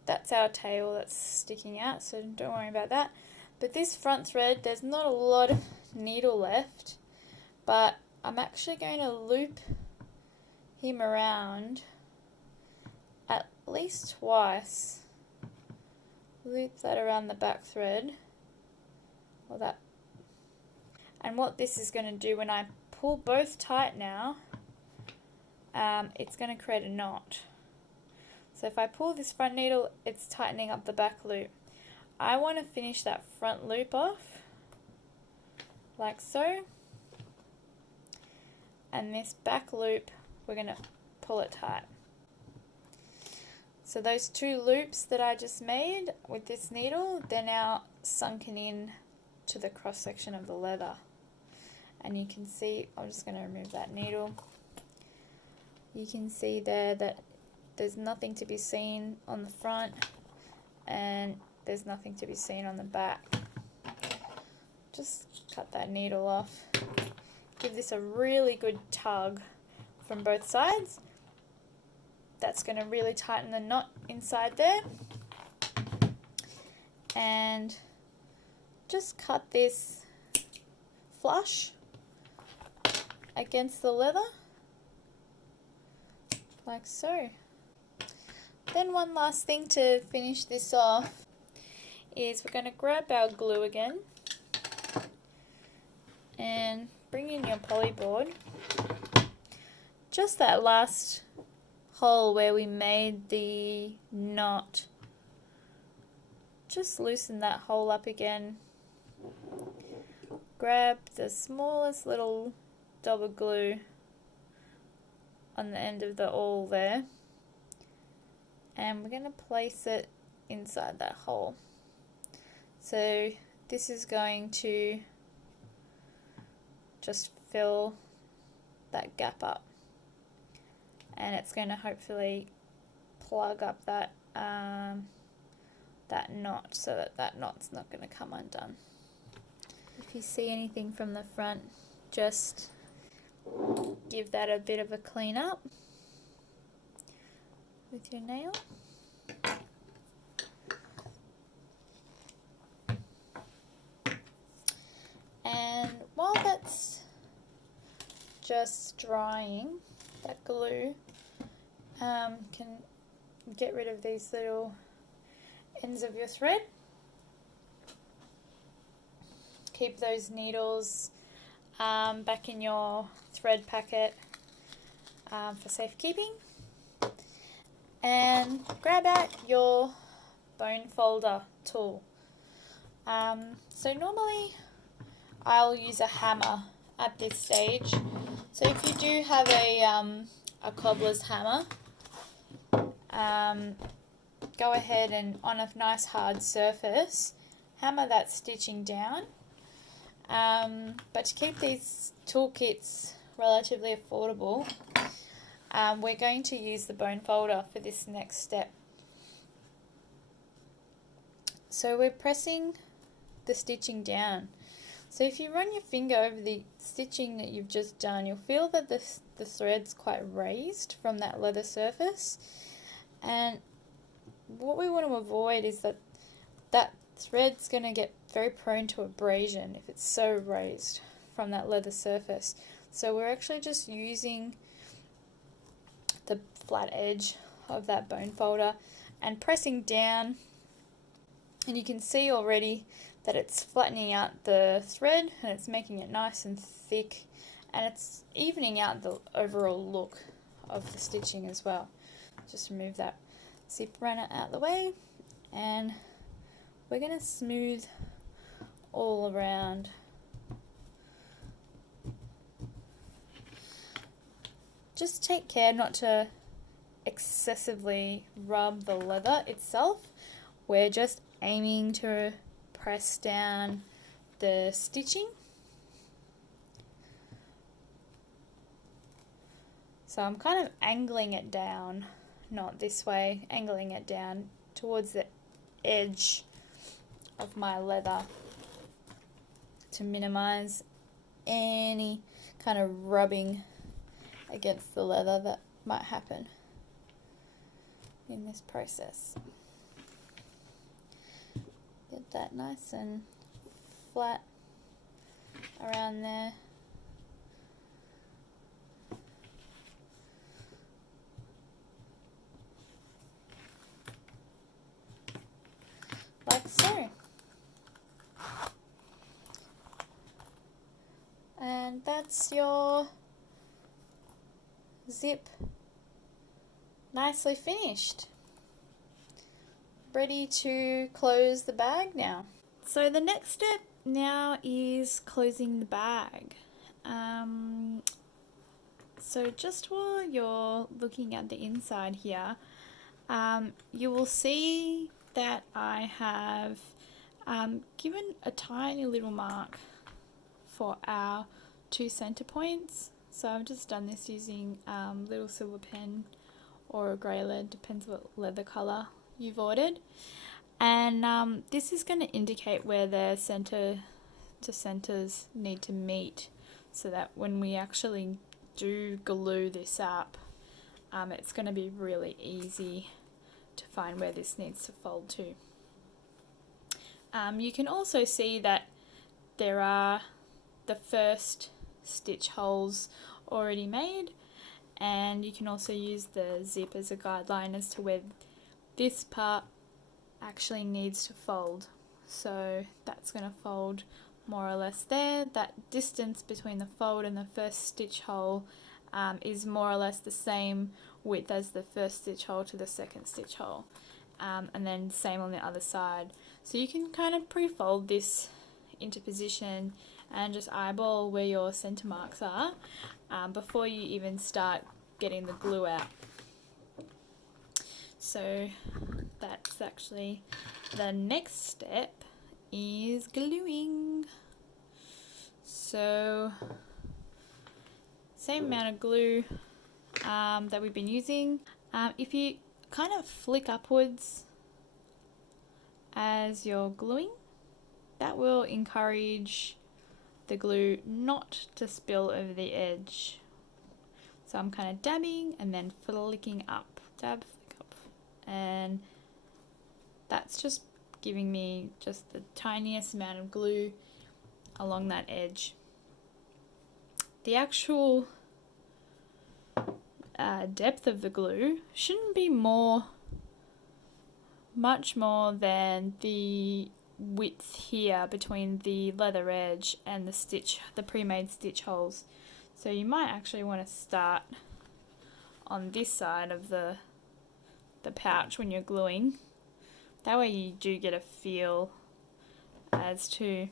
that's our tail that's sticking out, so don't worry about that. But this front thread, there's not a lot of needle left, but I'm actually going to loop him around at least twice. Loop that around the back thread, or that. And what this is going to do when I pull both tight now, it's going to create a knot. So if I pull this front needle, it's tightening up the back loop. I want to finish that front loop off, like so. And this back loop, we're going to pull it tight. So those two loops that I just made with this needle, they're now sunken in to the cross section of the leather. And you can see, I'm just going to remove that needle. You can see there that there's nothing to be seen on the front, and there's nothing to be seen on the back. Just cut that needle off. Give this a really good tug from both sides. That's going to really tighten the knot inside there. And just cut this flush against the leather, like so. Then one last thing to finish this off is we're going to grab our glue again and bring in your poly board. Just that last hole where we made the knot, just loosen that hole up again. Grab the smallest little dab of glue on the end of the awl there, and we're going to place it inside that hole. So this is going to just fill that gap up, and it's going to hopefully plug up that that knot so that that knot's not going to come undone. If you see anything from the front, just give that a bit of a clean up with your nail. And while that's just drying, that glue can get rid of these little ends of your thread. Keep those needles back in your thread packet for safekeeping. And grab out your bone folder tool. So normally I'll use a hammer at this stage. So if you do have a cobbler's hammer, go ahead and on a nice hard surface, hammer that stitching down. But to keep these toolkits relatively affordable, we're going to use the bone folder for this next step. So we're pressing the stitching down. So if you run your finger over the stitching that you've just done, you'll feel that the thread's quite raised from that leather surface. And what we want to avoid is that that thread's going to get very prone to abrasion if it's so raised from that leather surface. So we're actually just using the flat edge of that bone folder and pressing down, and you can see already that it's flattening out the thread and it's making it nice and thick, and it's evening out the overall look of the stitching as well. Just remove that zip runner out of the way, and we're going to smooth all around. Just take care not to excessively rub the leather itself. We're just aiming to press down the stitching. So I'm kind of angling it down, not this way, angling it down towards the edge of my leather to minimize any kind of rubbing against the leather that might happen in this process. Get that nice and flat around there. Like so. And that's your zip nicely finished. Ready to close the bag now. So the next step now is closing the bag. So just while you're looking at the inside here, you will see that I have given a tiny little mark for our 2 center points. So I've just done this using little silver pen or a grey lead, depends what leather colour you've ordered. And this is going to indicate where the center to centers need to meet, so that when we actually do glue this up, it's going to be really easy to find where this needs to fold to. You can also see that there are the first stitch holes already made, and you can also use the zip as a guideline as to where this part actually needs to fold. So that's going to fold more or less there. That distance between the fold and the first stitch hole is more or less the same width as the first stitch hole to the second stitch hole, and then same on the other side. So you can kind of pre-fold this into position and just eyeball where your center marks are before you even start getting the glue out. So that's actually the next step, is gluing. So same amount of glue that we've been using. If you kind of flick upwards as you're gluing, that will encourage the glue not to spill over the edge. So I'm kind of dabbing and then flicking up, dab, flick up, and that's just giving me just the tiniest amount of glue along that edge. The actual depth of the glue shouldn't be much more than the width here between the leather edge and the pre-made stitch holes. So you might actually want to start on this side of the pouch when you're gluing. That way you do get a feel as to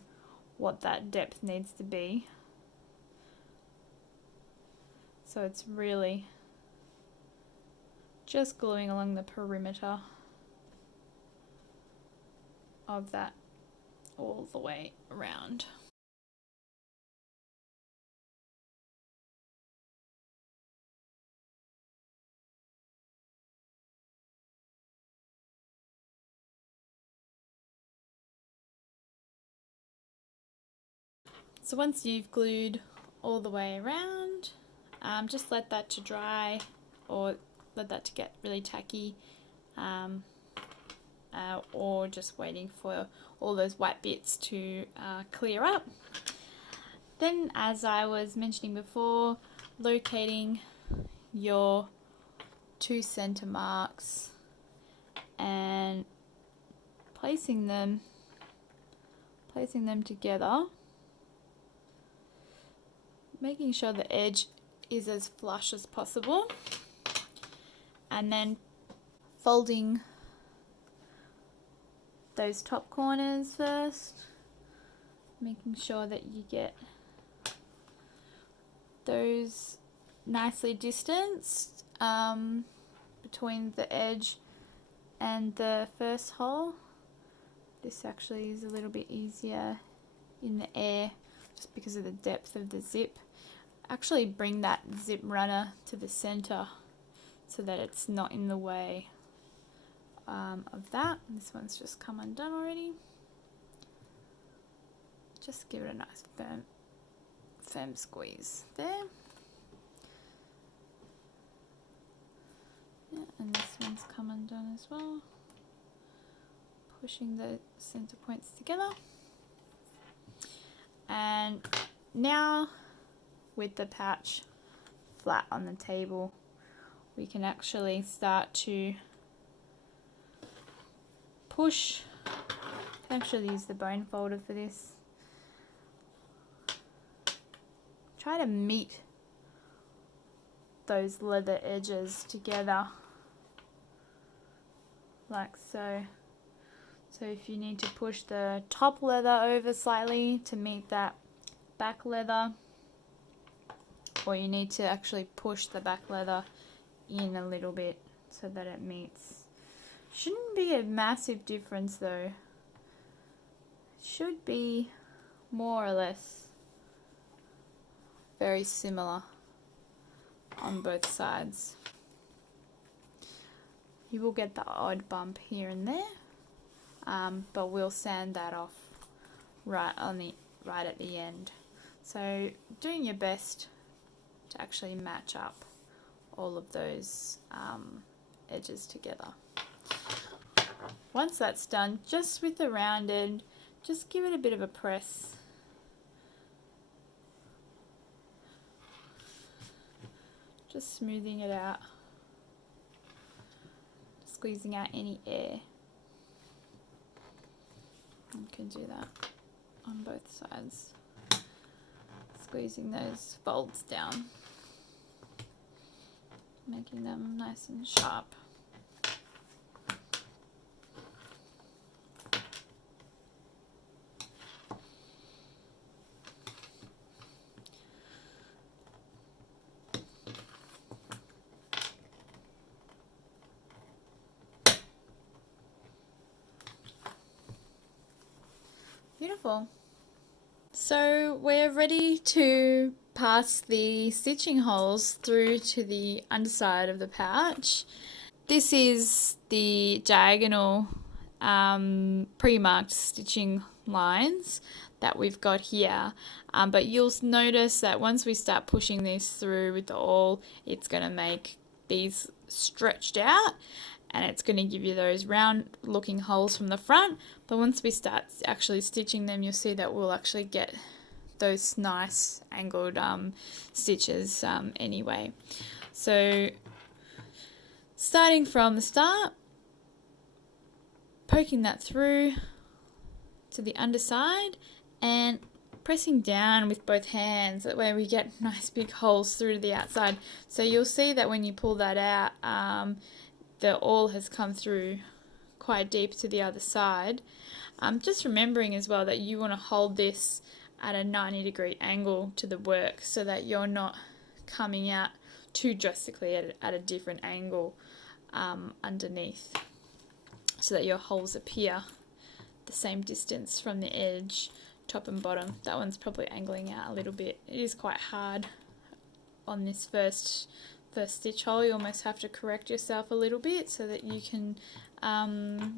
what that depth needs to be. So it's really just gluing along the perimeter of that all the way around. So once you've glued all the way around, just let that to dry, or let that to get really tacky, or just waiting for all those white bits to clear up. Then, as I was mentioning before, locating your 2 center marks and placing them together, making sure the edge is as flush as possible, and then folding those top corners first, making sure that you get those nicely distanced between the edge and the first hole. This actually is a little bit easier in the air just because of the depth of the zip. Actually bring that zip runner to the center so that it's not in the way of that. This one's just come undone already. Just give it a nice firm squeeze there. Yeah, and this one's come undone as well. Pushing the center points together. And now with the pouch flat on the table, we can actually start to push. I actually use the bone folder for this. Try to meet those leather edges together like so. So if you need to push the top leather over slightly to meet that back leather, or you need to actually push the back leather in a little bit so that it meets. Shouldn't be a massive difference though. Should be more or less very similar on both sides. You will get the odd bump here and there. But we'll sand that off right at the end. So doing your best to actually match up all of those edges together. Once that's done, just with the rounded, just give it a bit of a press. Just smoothing it out, squeezing out any air. You can do that on both sides, squeezing those folds down, making them nice and sharp. Beautiful. So we're ready to pass the stitching holes through to the underside of the pouch. This is the diagonal pre-marked stitching lines that we've got here, but you'll notice that once we start pushing these through with the awl, it's going to make these stretched out, and it's going to give you those round looking holes from the front. But once we start actually stitching them, you'll see that we'll actually get those nice angled stitches anyway. So starting from the start, poking that through to the underside and pressing down with both hands, that way we get nice big holes through to the outside. So you'll see that when you pull that out, the awl has come through quite deep to the other side. Just remembering as well that you want to hold this at a 90-degree angle to the work so that you're not coming out too drastically at a different angle underneath, so that your holes appear the same distance from the edge, top and bottom. That one's probably angling out a little bit. It is quite hard on this first stitch hole. You almost have to correct yourself a little bit so that you can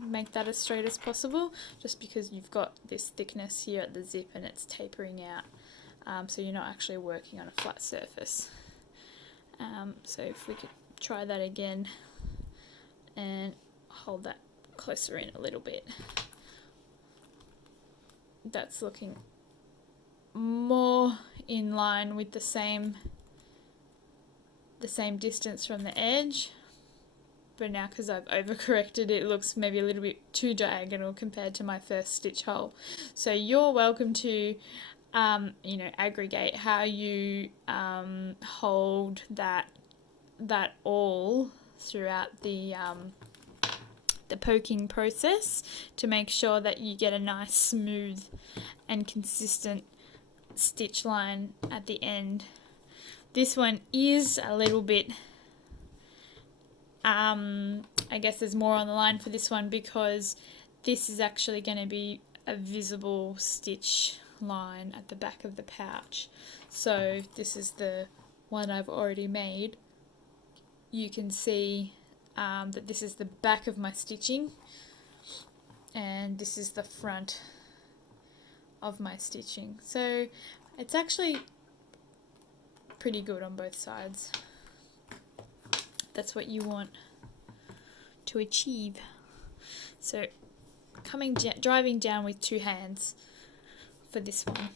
make that as straight as possible, just because you've got this thickness here at the zip and it's tapering out, so you're not actually working on a flat surface. So if we could try that again and hold that closer in a little bit, that's looking more in line with the same distance from the edge. But now, because I've overcorrected, it looks maybe a little bit too diagonal compared to my first stitch hole. So you're welcome to aggregate how you hold that awl throughout the the poking process to make sure that you get a nice smooth and consistent stitch line at the end. This one is a little bit, I guess there's more on the line for this one because this is actually going to be a visible stitch line at the back of the pouch. So this is the one I've already made. You can see that this is the back of my stitching and this is the front of my stitching. So it's actually pretty good on both sides. That's what you want to achieve. So driving down with two hands for this one.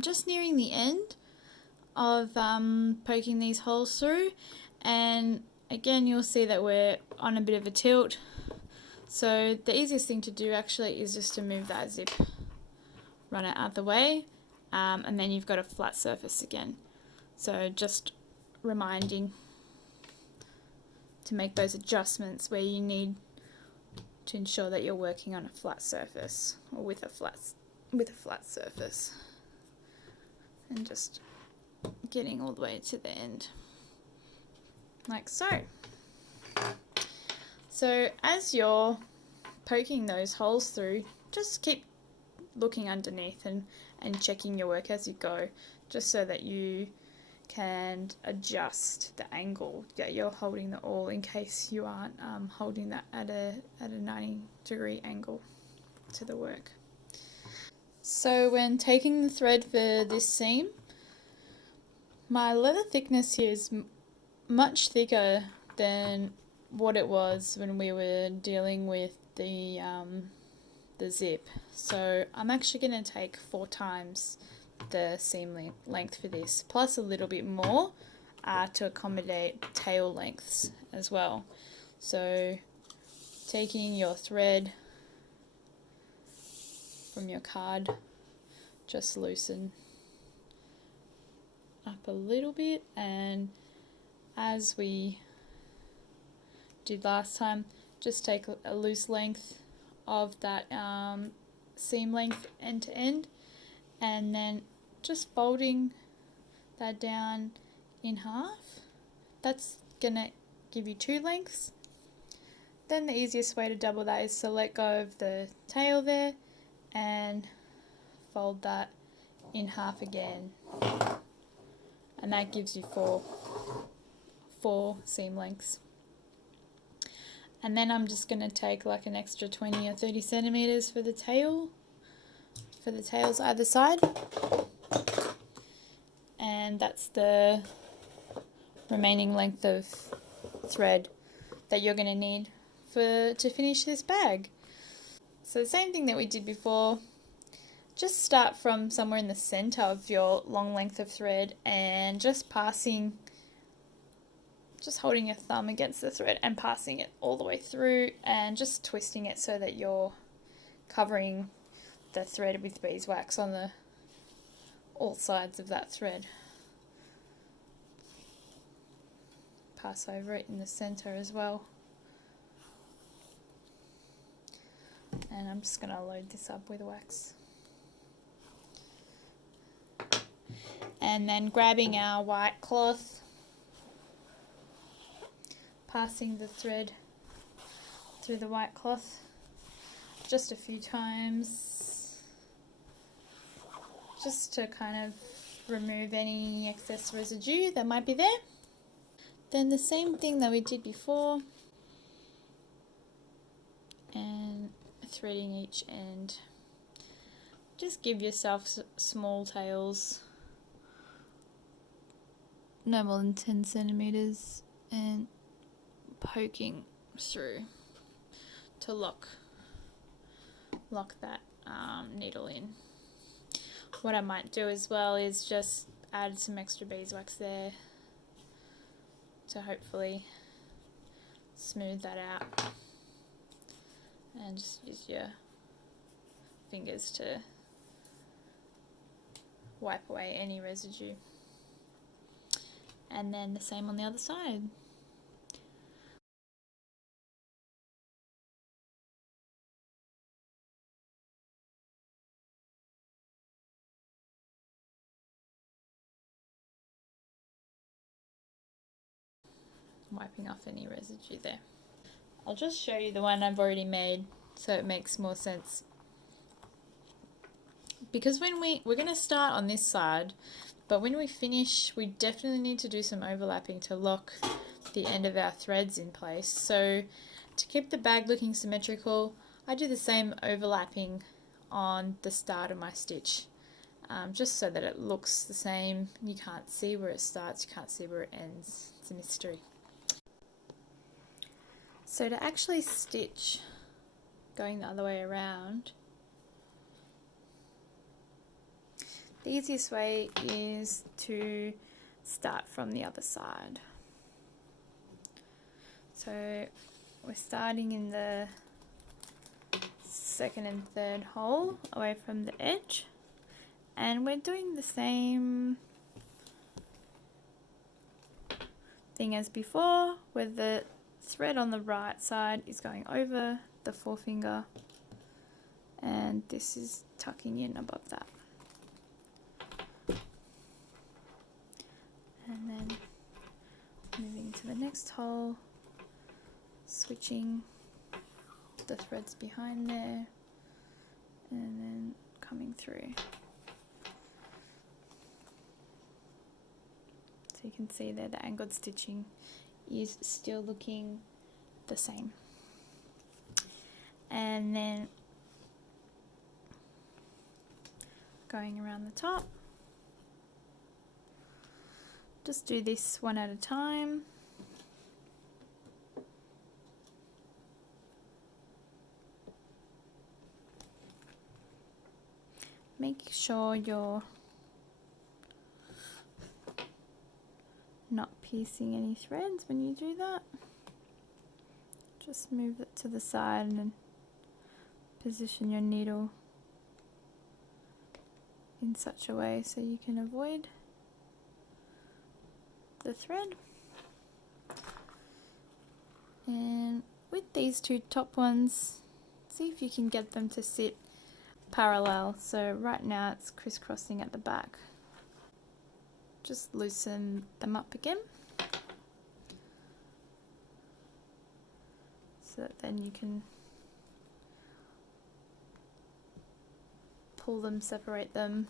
Just nearing the end of poking these holes through, and again you'll see that we're on a bit of a tilt, so the easiest thing to do actually is just to move that zip, run it out the way, and then you've got a flat surface again. So just reminding to make those adjustments where you need to ensure that you're working on a flat surface or with a flat surface, and just getting all the way to the end like so. So as you're poking those holes through, just keep looking underneath and checking your work as you go, just so that you can adjust the angle that you're holding the awl in case you aren't holding that at a 90-degree angle to the work. So when taking the thread for this seam, my leather thickness here is much thicker than what it was when we were dealing with the zip. So I'm actually going to take 4 times the seam length for this, plus a little bit more to accommodate tail lengths as well. So taking your thread from your card, just loosen up a little bit, and as we did last time, just take a loose length of that seam length end to end, and then just folding that down in half. That's gonna give you 2 lengths. Then the easiest way to double that is to let go of the tail there and fold that in half again, and that gives you four seam lengths. And then I'm just going to take like an extra 20 or 30 centimeters for the tails either side, and that's the remaining length of thread that you're going to need to finish this bag. So the same thing that we did before, just start from somewhere in the center of your long length of thread and just holding your thumb against the thread and passing it all the way through, and just twisting it so that you're covering the thread with beeswax on all sides of that thread. Pass over it in the center as well. And I'm just going to load this up with wax. And then grabbing our white cloth, passing the thread through the white cloth just a few times, just to kind of remove any excess residue that might be there. Then the same thing that we did before, and threading each end. Just give yourself small tails no more than 10 centimeters and poking through to lock that needle in. What I might do as well is just add some extra beeswax there to hopefully smooth that out, and just use your fingers to wipe away any residue. And then the same on the other side. Wiping off any residue there. I'll just show you the one I've already made so it makes more sense. Because when we're going to start on this side, but when we finish, we definitely need to do some overlapping to lock the end of our threads in place. So to keep the bag looking symmetrical, I do the same overlapping on the start of my stitch, just so that it looks the same. You can't see where it starts, you can't see where it ends. It's a mystery. So to actually stitch going the other way around, the easiest way is to start from the other side. So we're starting in the second and third hole away from the edge, and we're doing the same thing as before, where the thread on the right side is going over the forefinger, and this is tucking in above that. And then moving to the next hole, switching the threads behind there, and then coming through. So you can see there the angled stitching is still looking the same. And then going around the top, just do this one at a time. Make sure you're not piercing any threads when you do that. Just move it to the side and position your needle in such a way so you can avoid the thread. And with these two top ones, see if you can get them to sit parallel. So right now it's crisscrossing at the back. Just loosen them up again, so that then you can pull them, separate them,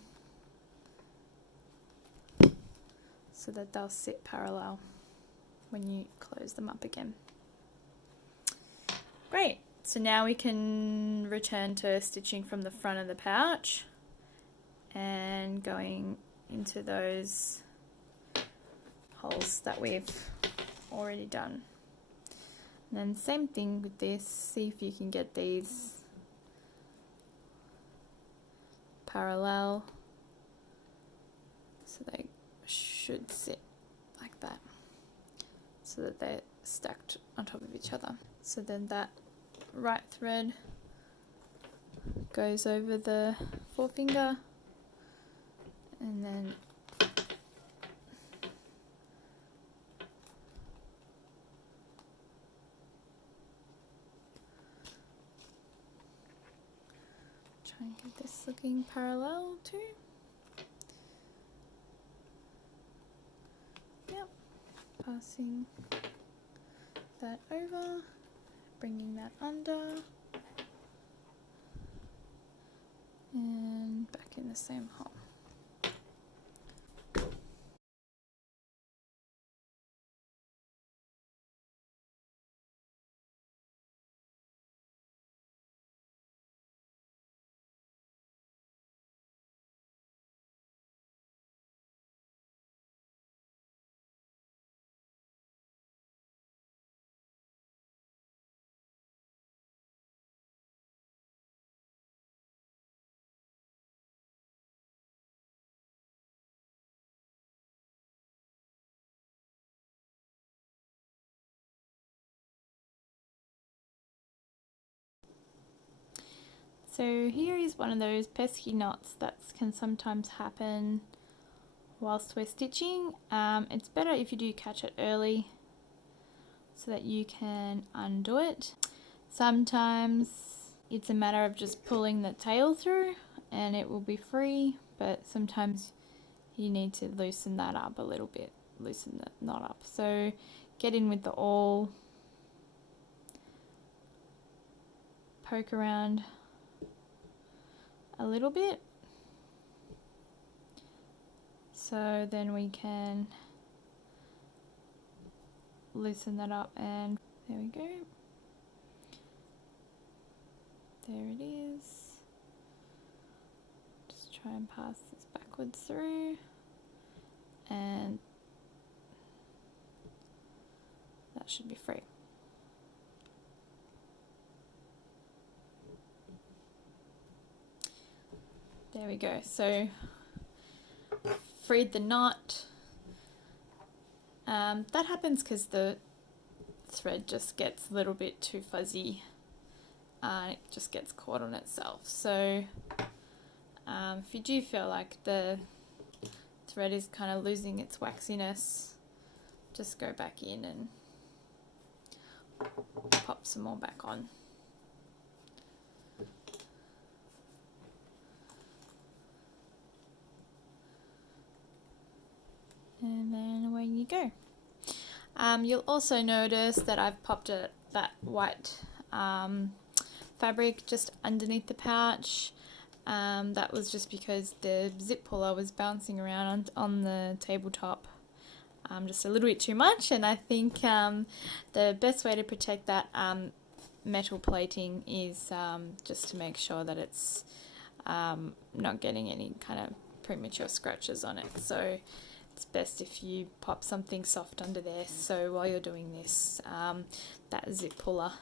so that they'll sit parallel when you close them up again. Great, so now we can return to stitching from the front of the pouch and going into those holes that we've already done. And then same thing with this, see if you can get these parallel, so they should sit like that, so that they're stacked on top of each other. So then that right thread goes over the forefinger, and then try and get this looking parallel too. Yep, passing that over, bringing that under, and back in the same hole. So here is one of those pesky knots that can sometimes happen whilst we're stitching. It's better if you do catch it early so that you can undo it. Sometimes it's a matter of just pulling the tail through and it will be free, but sometimes you need to loosen that up a little bit, loosen the knot up. So get in with the awl, poke around a little bit, so then we can loosen that up, and there we go. There it is. Just try and pass this backwards through, and that should be free. There we go. So freed the knot. That happens because the thread just gets a little bit too fuzzy. It just gets caught on itself. So if you do feel like the thread is kind of losing its waxiness, just go back in and pop some more back on. And then away you go. You'll also notice that I've popped that white fabric just underneath the pouch. That was just because the zip puller was bouncing around on the tabletop just a little bit too much, and I think the best way to protect that metal plating is just to make sure that it's not getting any kind of premature scratches on it. So it's best if you pop something soft under there, so while you're doing this, that zip puller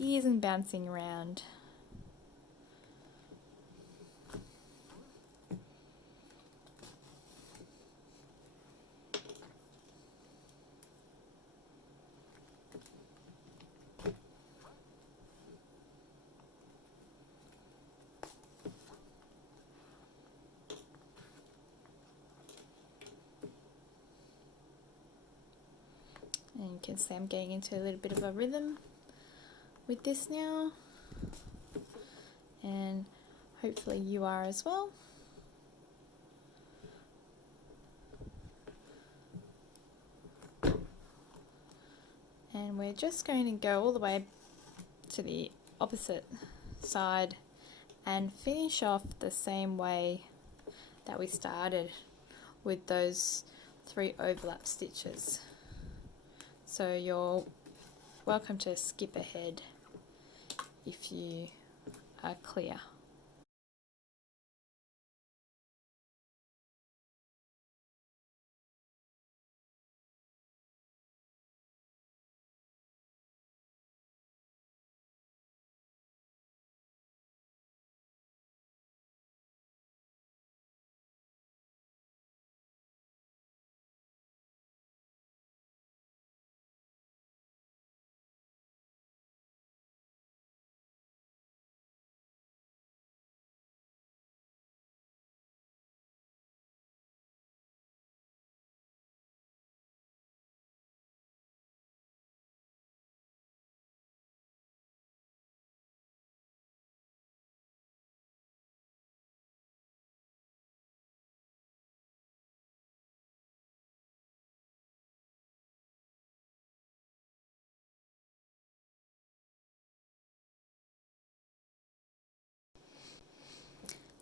isn't bouncing around. And you can see I'm getting into a little bit of a rhythm with this now, and hopefully you are as well. And we're just going to go all the way to the opposite side and finish off the same way that we started with those 3 overlap stitches. So you're welcome to skip ahead if you are clear.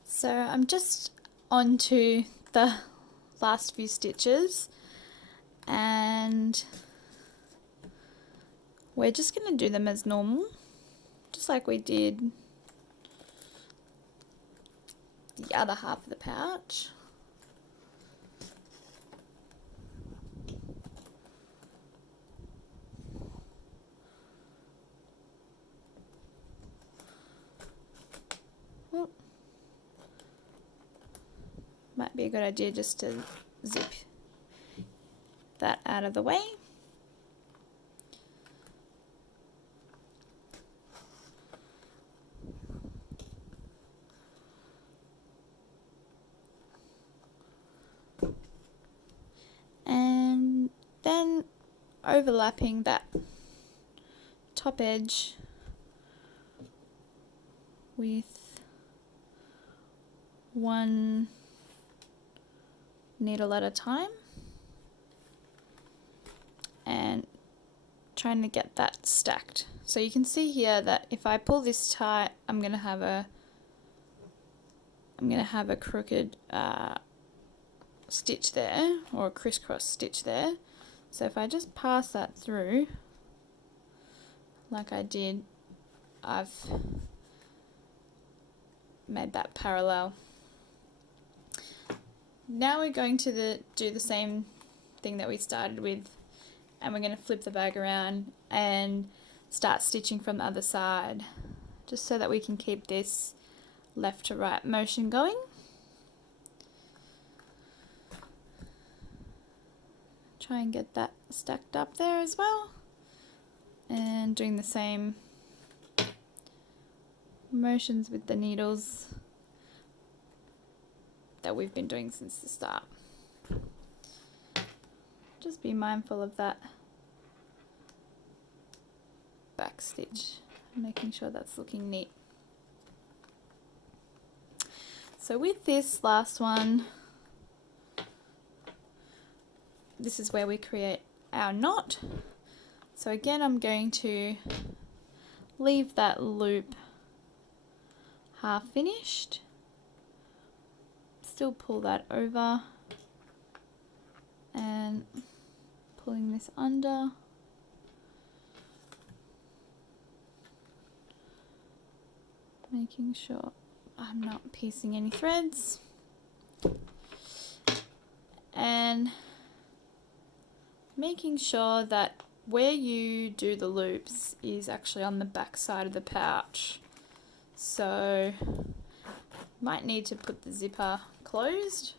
So I'm just on to the last few stitches, and we're just going to do them as normal, just like we did the other half of the pouch. Well, might be a good idea just to zip that out of the way. overlapping that top edge with one needle at a time and trying to get that stacked. So you can see here that if I pull this tight, I'm going to have a crooked stitch there, or a crisscross stitch there. So if I just pass that through like I did, I've made that parallel. Now we're going to do the same thing that we started with, and we're going to flip the bag around and start stitching from the other side, just so that we can keep this left to right motion going. Try and get that stacked up there as well, and doing the same motions with the needles that we've been doing since the start. Just be mindful of that back stitch, making sure that's looking neat. So with this last one, this is where we create our knot. So again, I'm going to leave that loop half finished, still pull that over and pulling this under, making sure I'm not piecing any threads, and making sure that where you do the loops is actually on the back side of the pouch. So might need to put the zipper closed,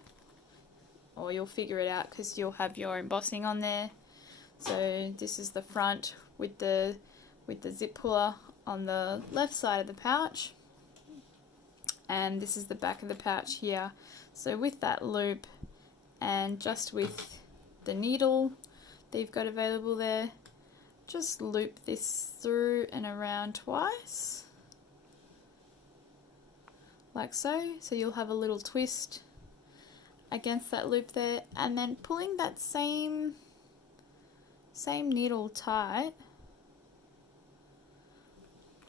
or you'll figure it out because you'll have your embossing on there. So this is the front with the zip puller on the left side of the pouch, and this is the back of the pouch here. So with that loop and just with the needle that you've got available there, just loop this through and around twice, like so. So you'll have a little twist against that loop there, and then pulling that same needle tight,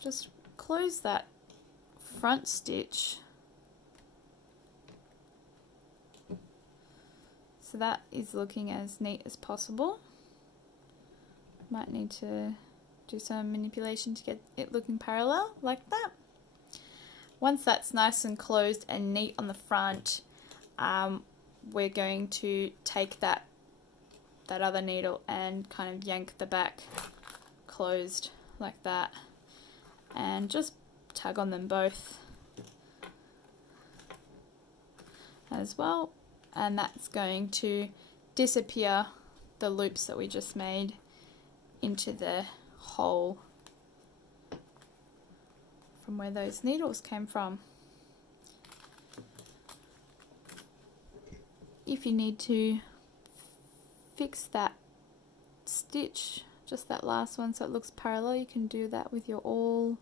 just close that front stitch so that is looking as neat as possible. Might need to do some manipulation to get it looking parallel like that. Once that's nice and closed and neat on the front, we're going to take that other needle and kind of yank the back closed like that, and just tug on them both as well, and that's going to disappear the loops that we just made into the hole from where those needles came from. If you need to fix that stitch, just that last one, so it looks parallel, you can do that with your awl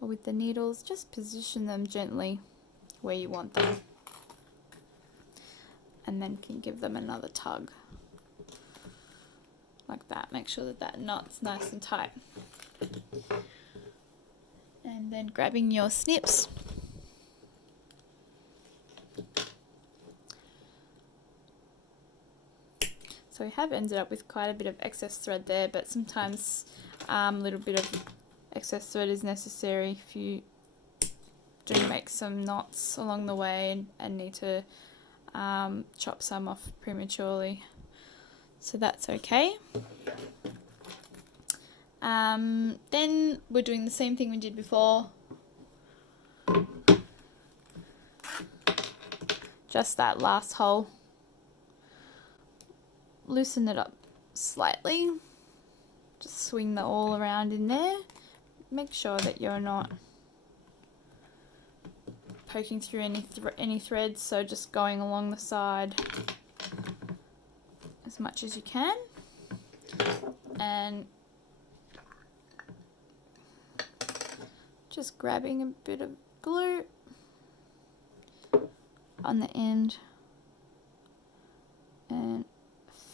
or with the needles. Just position them gently where you want them, and then can give them another tug like that. Make sure that that knot's nice and tight, and then grabbing your snips, so we have ended up with quite a bit of excess thread there, but sometimes a little bit of excess thread is necessary if you do make some knots along the way and need to chop some off prematurely, so that's okay. Then we're doing the same thing we did before, just that last hole. Loosen it up slightly, just swing the awl around in there. Make sure that you're not poking through any threads, so just going along the side as much as you can. and just grabbing a bit of glue on the end and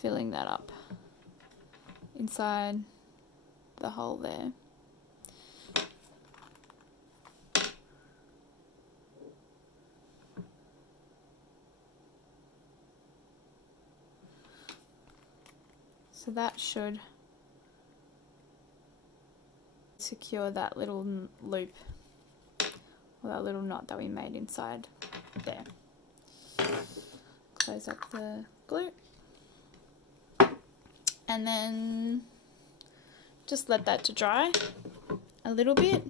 filling that up inside the hole there. So that should secure that little loop, or that little knot that we made inside there. Close up the glue and then just let that to dry a little bit,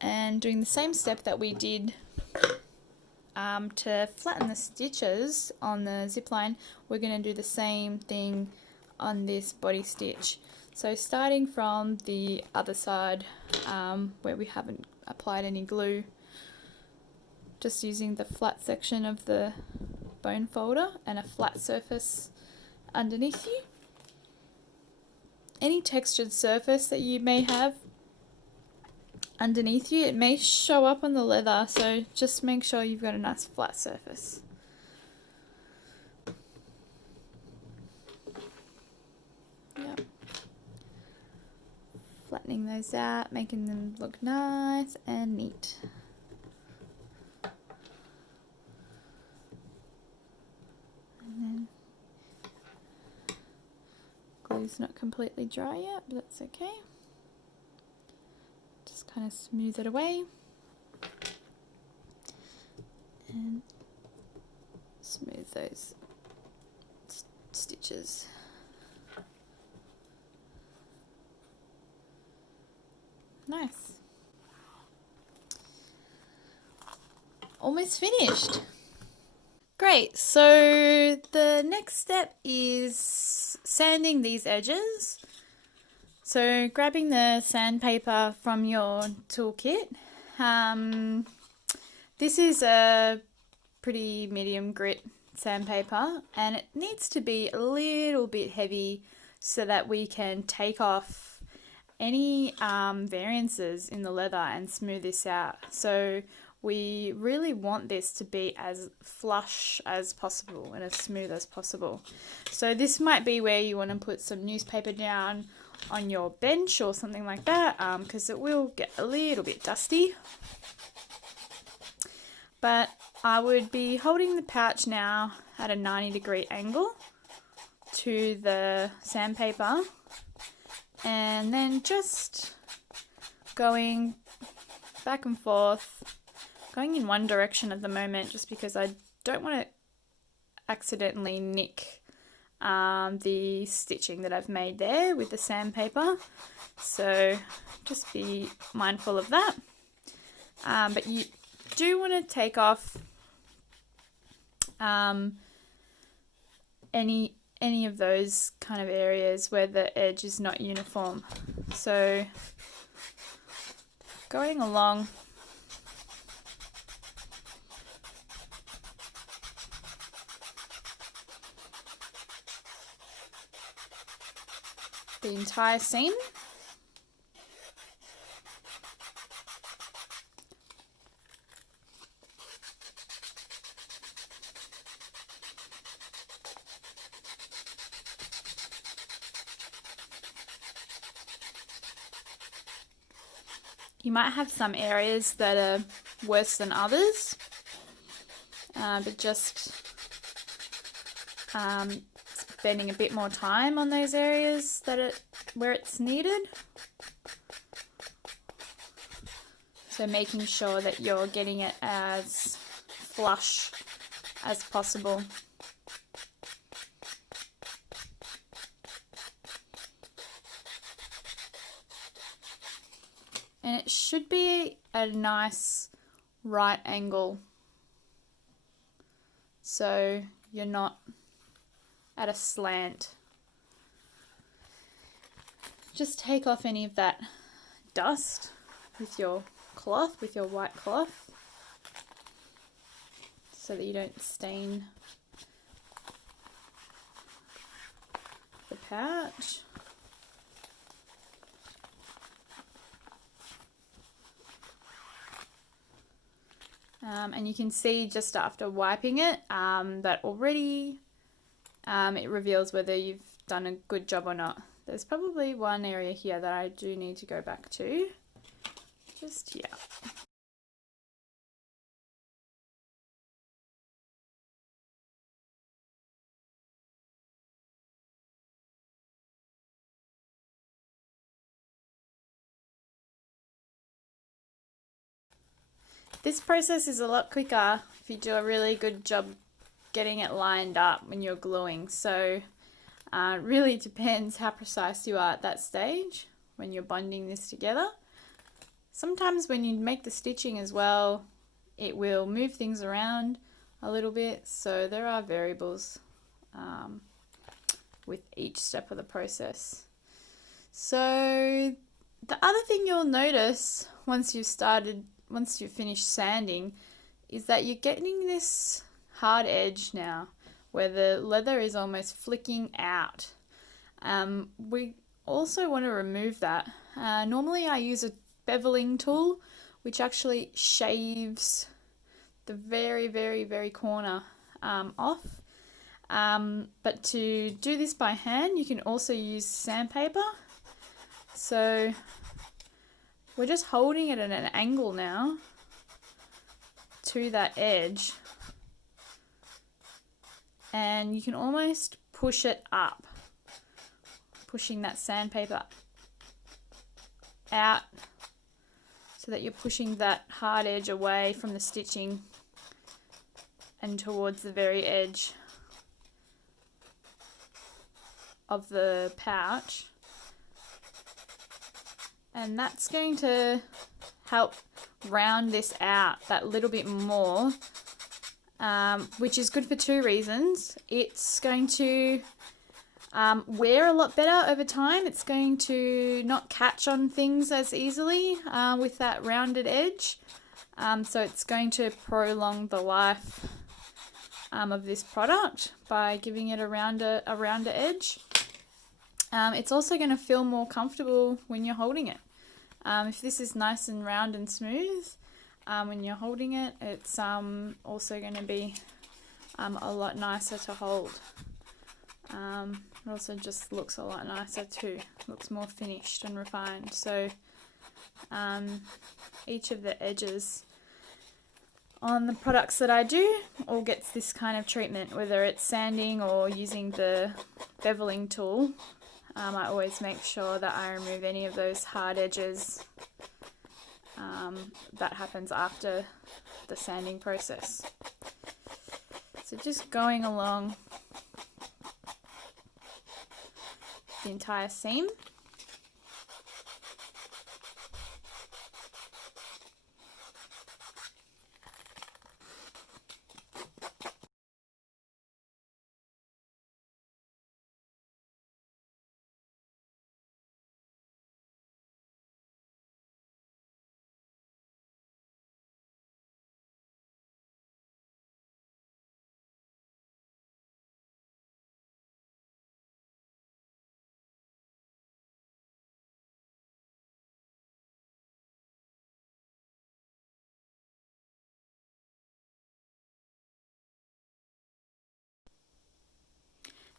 and doing the same step that we did to flatten the stitches on the zip line, we're going to do the same thing on this body stitch. So starting from the other side where we haven't applied any glue, just using the flat section of the bone folder and a flat surface underneath you. Any textured surface that you may have underneath you, it may show up on the leather, so just make sure you've got a nice flat surface. Yep. Flattening those out, making them look nice and neat. And then glue's not completely dry yet, but that's okay. Just kind of smooth it away and smooth those stitches. Nice. Almost finished. Great, so the next step is sanding these edges. So grabbing the sandpaper from your toolkit. This is a pretty medium grit sandpaper, and it needs to be a little bit heavy so that we can take off any variances in the leather and smooth this out. So we really want this to be as flush as possible and as smooth as possible. So this might be where you want to put some newspaper down on your bench or something like that, because it will get a little bit dusty. But I would be holding the pouch now at a 90-degree angle to the sandpaper, and then just going back and forth, going in one direction at the moment just because I don't want to accidentally nick the stitching that I've made there with the sandpaper, so just be mindful of that. But you do want to take off any of those kind of areas where the edge is not uniform. So going along the entire seam. You might have some areas that are worse than others, but just spending a bit more time on those areas where it's needed. So making sure that you're getting it as flush as possible. And it should be at a nice right angle, so you're not at a slant. Just take off any of that dust with your cloth, with your white cloth, so that you don't stain the pouch. And you can see just after wiping it that already it reveals whether you've done a good job or not. There's probably one area here that I do need to go back to. Just here. This process is a lot quicker if you do a really good job getting it lined up when you're gluing. So it really depends how precise you are at that stage when you're bonding this together. Sometimes when you make the stitching as well, it will move things around a little bit. So there are variables with each step of the process. So the other thing you'll notice once you've finished sanding is that you're getting this hard edge now where the leather is almost flicking out. We also want to remove that. Normally I use a beveling tool which actually shaves the very, very, very corner off. But to do this by hand, you can also use sandpaper. So we're just holding it at an angle now to that edge, and you can almost push it up, pushing that sandpaper out so that you're pushing that hard edge away from the stitching and towards the very edge of the pouch. And that's going to help round this out that little bit more, which is good for two reasons. It's going to wear a lot better over time. It's going to not catch on things as easily with that rounded edge. So it's going to prolong the life of this product by giving it a rounder edge. It's also going to feel more comfortable when you're holding it. If this is nice and round and smooth when you're holding it, it's also going to be a lot nicer to hold. It also just looks a lot nicer too. Looks more finished and refined. So each of the edges on the products that I do all gets this kind of treatment, whether it's sanding or using the beveling tool. I always make sure that I remove any of those hard edges. That happens after the sanding process. So just going along the entire seam.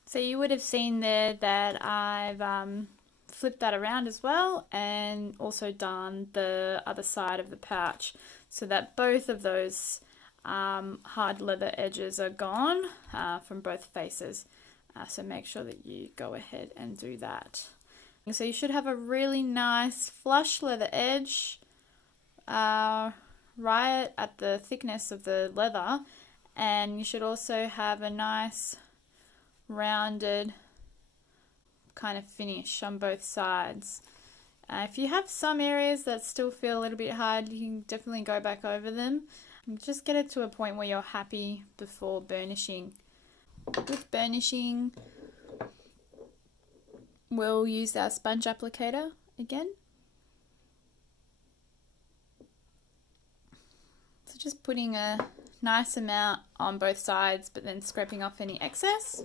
So you would have seen there that I've flipped that around as well, and also done the other side of the pouch so that both of those hard leather edges are gone from both faces. So make sure that you go ahead and do that. So you should have a really nice flush leather edge right at the thickness of the leather, and you should also have a nice rounded kind of finish on both sides. If you have some areas that still feel a little bit hard, you can definitely go back over them. Just get it to a point where you're happy before burnishing. With burnishing, we'll use our sponge applicator again. So just putting a nice amount on both sides, but then scraping off any excess.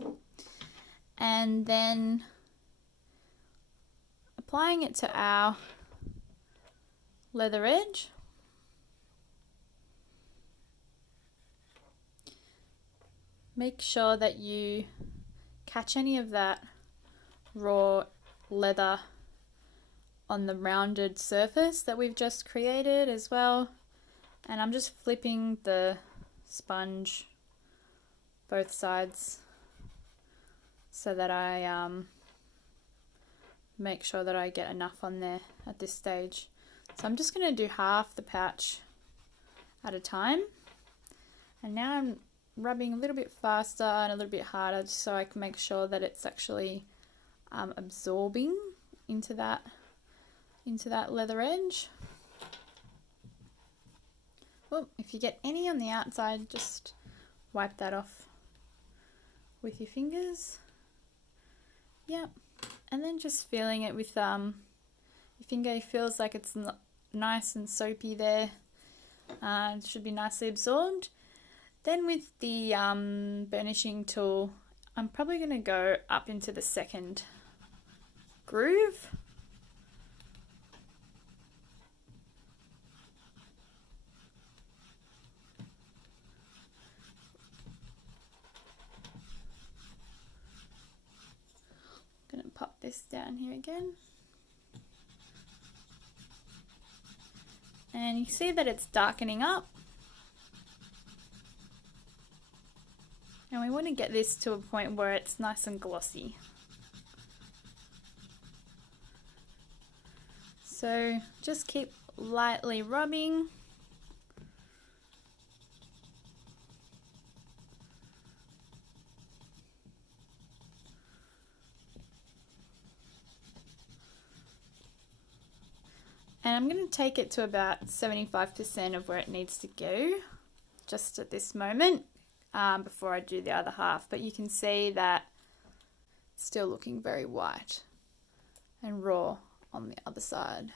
And then applying it to our leather edge. Make sure that you catch any of that raw leather on the rounded surface that we've just created as well. And I'm just flipping the sponge both sides so that I make sure that I get enough on there at this stage. So I'm just going to do half the pouch at a time. And now I'm rubbing a little bit faster and a little bit harder so I can make sure that it's actually absorbing into that leather edge. Well, if you get any on the outside, just wipe that off with your fingers. Yep. And then just feeling it with your finger. It feels like it's nice and soapy there. It should be nicely absorbed. Then with the burnishing tool, I'm probably going to go up into the second groove. I'm going to pop this down here again. And you see that it's darkening up. And we want to get this to a point where it's nice and glossy. So just keep lightly rubbing. And I'm going to take it to about 75% of where it needs to go, just at this moment, before I do the other half. But you can see that it's still looking very white and raw on the other side.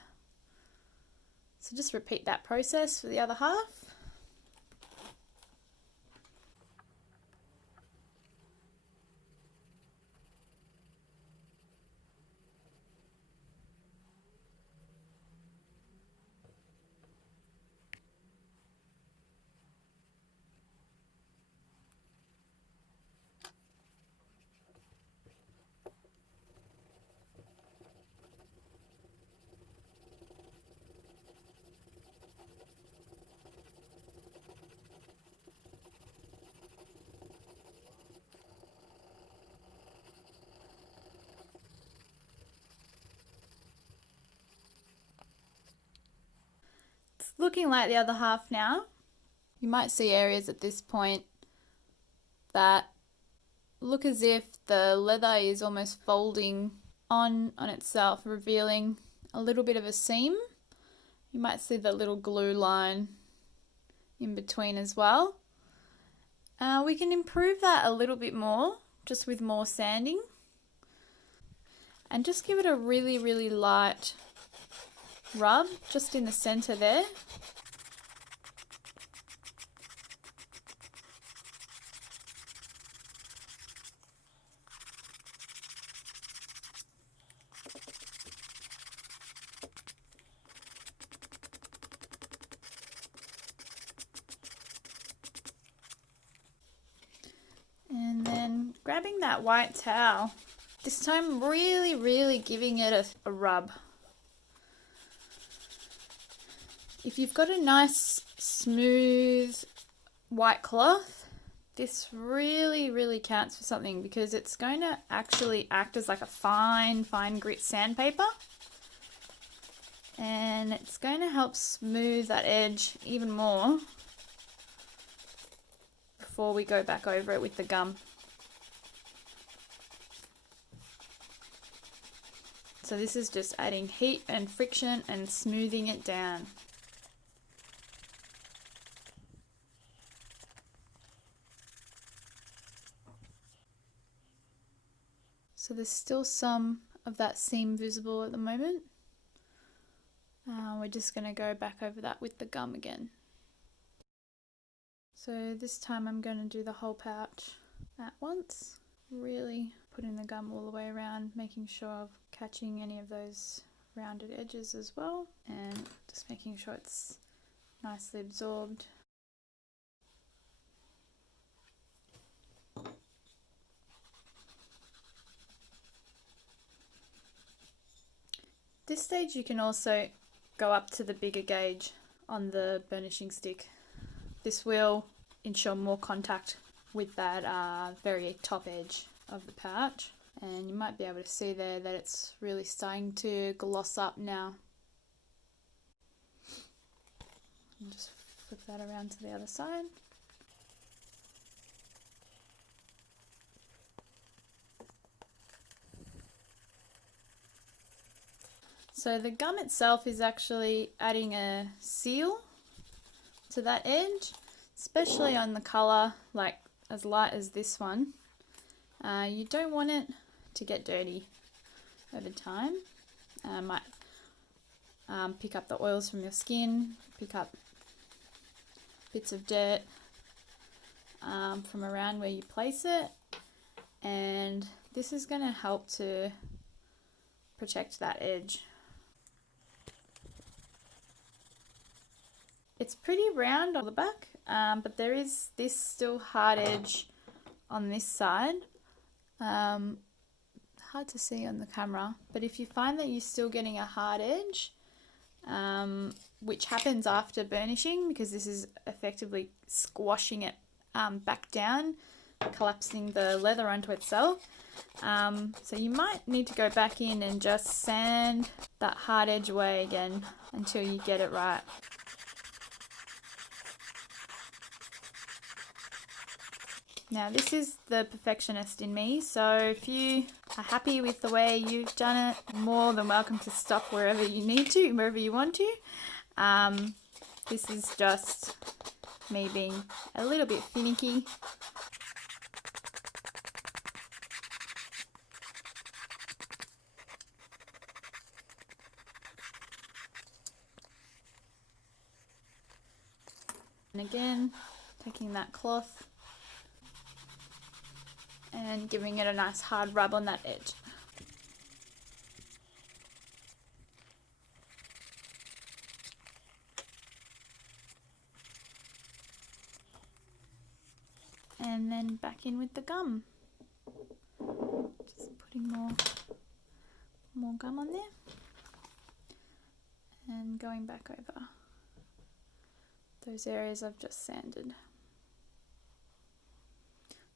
So just repeat that process for the other half. Looking like the other half now. You might see areas at this point that look as if the leather is almost folding on itself, revealing a little bit of a seam. You might see the little glue line in between as well. We can improve that a little bit more just with more sanding. And just give it a really, really light rub just in the center there. And then grabbing that white towel, this time really, really giving it a rub. If you've got a nice, smooth, white cloth, this really, really counts for something because it's going to actually act as like a fine, fine grit sandpaper. And it's going to help smooth that edge even more before we go back over it with the gum. So this is just adding heat and friction and smoothing it down. So there's still some of that seam visible at the moment. We're just going to go back over that with the gum again. So this time I'm going to do the whole pouch at once. Really putting the gum all the way around, making sure I'm catching any of those rounded edges as well, and just making sure it's nicely absorbed. This stage you can also go up to the bigger gauge on the burnishing stick. This will ensure more contact with that very top edge of the pouch, and you might be able to see there that it's really starting to gloss up now. And just flip that around to the other side. So the gum itself is actually adding a seal to that edge, especially on the colour like as light as this one. You don't want it to get dirty over time. Might pick up the oils from your skin, pick up bits of dirt from around where you place it, and this is going to help to protect that edge. It's pretty round on the back, but there is this still hard edge on this side. Hard to see on the camera, but if you find that you're still getting a hard edge, which happens after burnishing because this is effectively squashing it back down, collapsing the leather onto itself. So you might need to go back in and just sand that hard edge away again until you get it right. Now this is the perfectionist in me, so if you are happy with the way you've done it, you're more than welcome to stop wherever you need to, wherever you want to. This is just me being a little bit finicky. And again, taking that cloth and giving it a nice hard rub on that edge. And then back in with the gum. Just putting more gum on there. And going back over those areas I've just sanded.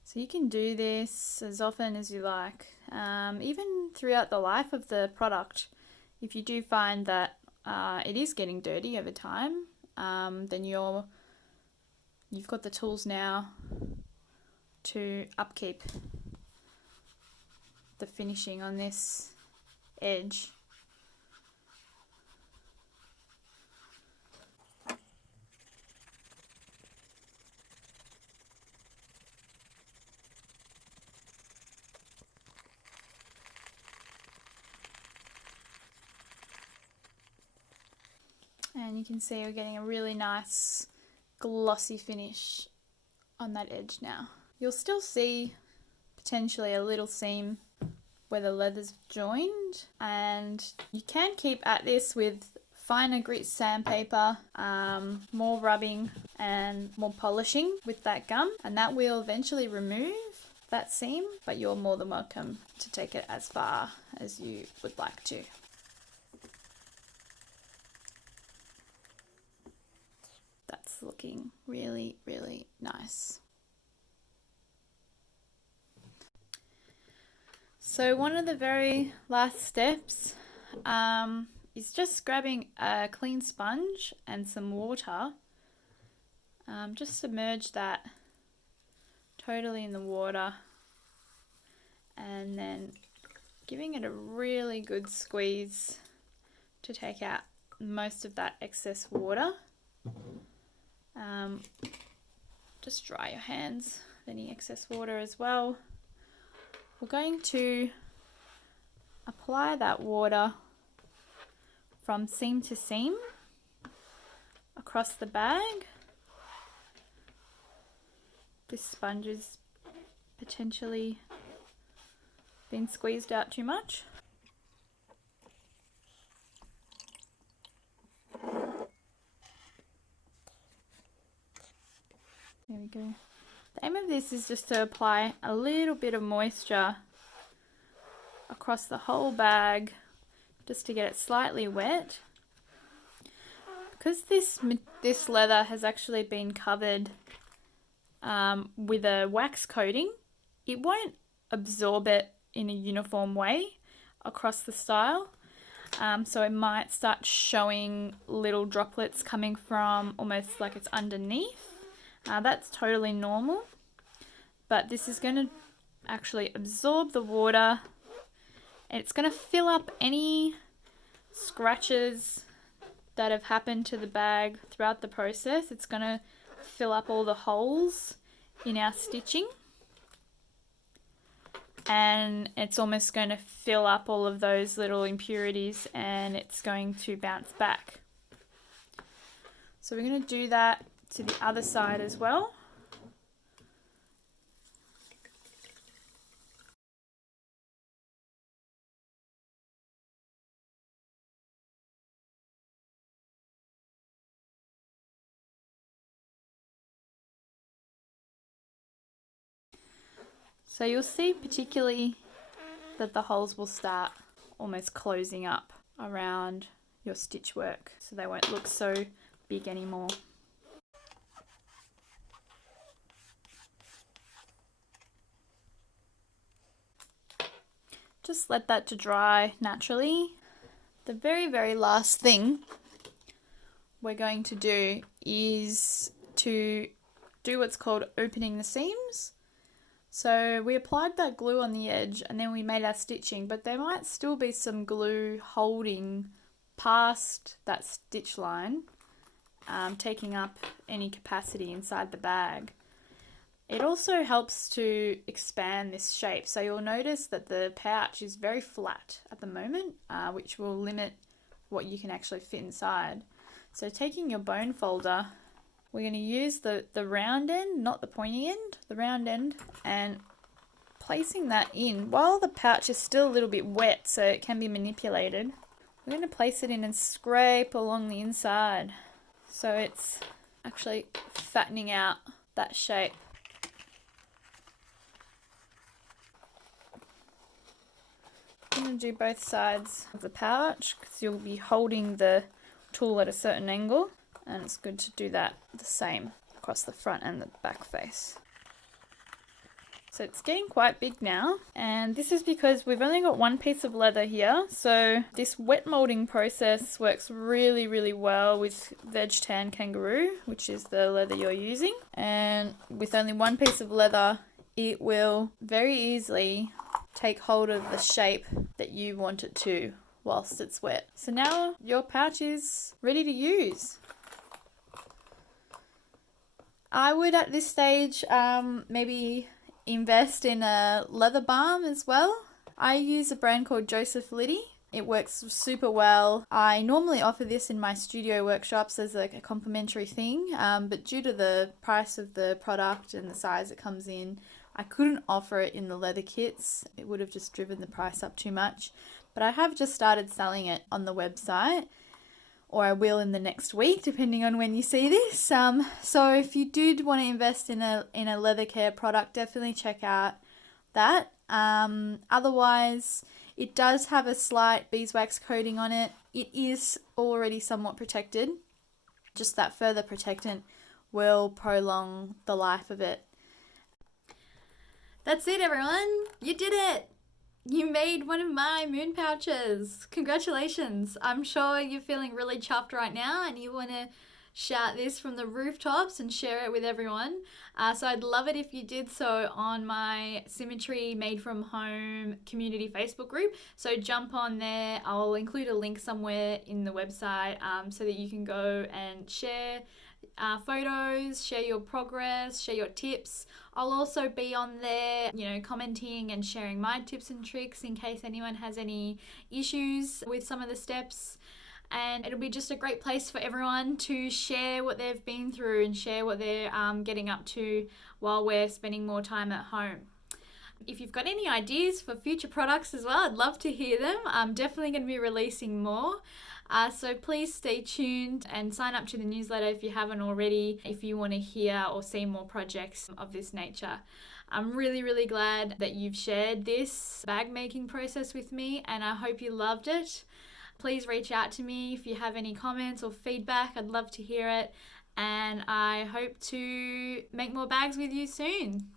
So you can do this as often as you like, even throughout the life of the product. If you do find that it is getting dirty over time, then you've got the tools now to upkeep the finishing on this edge. And you can see we're getting a really nice glossy finish on that edge now. You'll still see potentially a little seam where the leather's joined, and you can keep at this with finer grit sandpaper, more rubbing and more polishing with that gum, and that will eventually remove that seam, but you're more than welcome to take it as far as you would like to. That's looking really, really nice. So one of the very last steps is just grabbing a clean sponge and some water. Just submerge that totally in the water and then giving it a really good squeeze to take out most of that excess water. Just dry your hands of any excess water as well. We're going to apply that water from seam to seam across the bag. This sponge is potentially been squeezed out too much. There we go. The aim of this is just to apply a little bit of moisture across the whole bag, just to get it slightly wet. Because this leather has actually been covered with a wax coating, it won't absorb it in a uniform way across the style. So it might start showing little droplets coming from almost like it's underneath. That's totally normal, but this is going to actually absorb the water, and it's going to fill up any scratches that have happened to the bag throughout the process. It's going to fill up all the holes in our stitching, and it's almost going to fill up all of those little impurities, and it's going to bounce back. So we're going to do that to the other side as well. So you'll see particularly that the holes will start almost closing up around your stitch work, so they won't look so big anymore. Just let that to dry naturally. The very last thing we're going to do is to do what's called opening the seams. So we applied that glue on the edge and then we made our stitching, but there might still be some glue holding past that stitch line, taking up any capacity inside the bag. It also helps to expand this shape. So you'll notice that the pouch is very flat at the moment, which will limit what you can actually fit inside. So taking your bone folder, we're going to use the round end, not the pointy end, the round end, and placing that in while the pouch is still a little bit wet so it can be manipulated. We're going to place it in and scrape along the inside so it's actually fattening out that shape. I'm going to do both sides of the pouch because you'll be holding the tool at a certain angle, and it's good to do that the same across the front and the back face. So it's getting quite big now, and this is because we've only got one piece of leather here, so this wet molding process works really well with Veg Tan Kangaroo, which is the leather you're using, and with only one piece of leather it will very easily take hold of the shape that you want it to whilst it's wet. So now your pouch is ready to use. I would at this stage maybe invest in a leather balm as well. I use a brand called Joseph Liddy. It works super well. I normally offer this in my studio workshops as like a complimentary thing, but due to the price of the product and the size it comes in, I couldn't offer it in the leather kits. It would have just driven the price up too much. But I have just started selling it on the website, or I will in the next week, depending on when you see this. So if you did want to invest in a leather care product, definitely check out that. Otherwise, it does have a slight beeswax coating on it. It is already somewhat protected. Just that further protectant will prolong the life of it. That's it, everyone. You did it. You made one of my moon pouches. Congratulations. I'm sure you're feeling really chuffed right now and you want to shout this from the rooftops and share it with everyone. So I'd love it if you did so on my Symmetry Made From Home community Facebook group. So jump on there. I'll include a link somewhere in the website so that you can go and share photos, share your progress, share your tips. I'll also be on there, commenting and sharing my tips and tricks in case anyone has any issues with some of the steps. And it'll be just a great place for everyone to share what they've been through and share what they're getting up to while we're spending more time at home. If you've got any ideas for future products as well, I'd love to hear them. I'm definitely going to be releasing more. So please stay tuned and sign up to the newsletter if you haven't already, if you want to hear or see more projects of this nature. I'm really, really glad that you've shared this bag making process with me, and I hope you loved it. Please reach out to me if you have any comments or feedback. I'd love to hear it, and I hope to make more bags with you soon.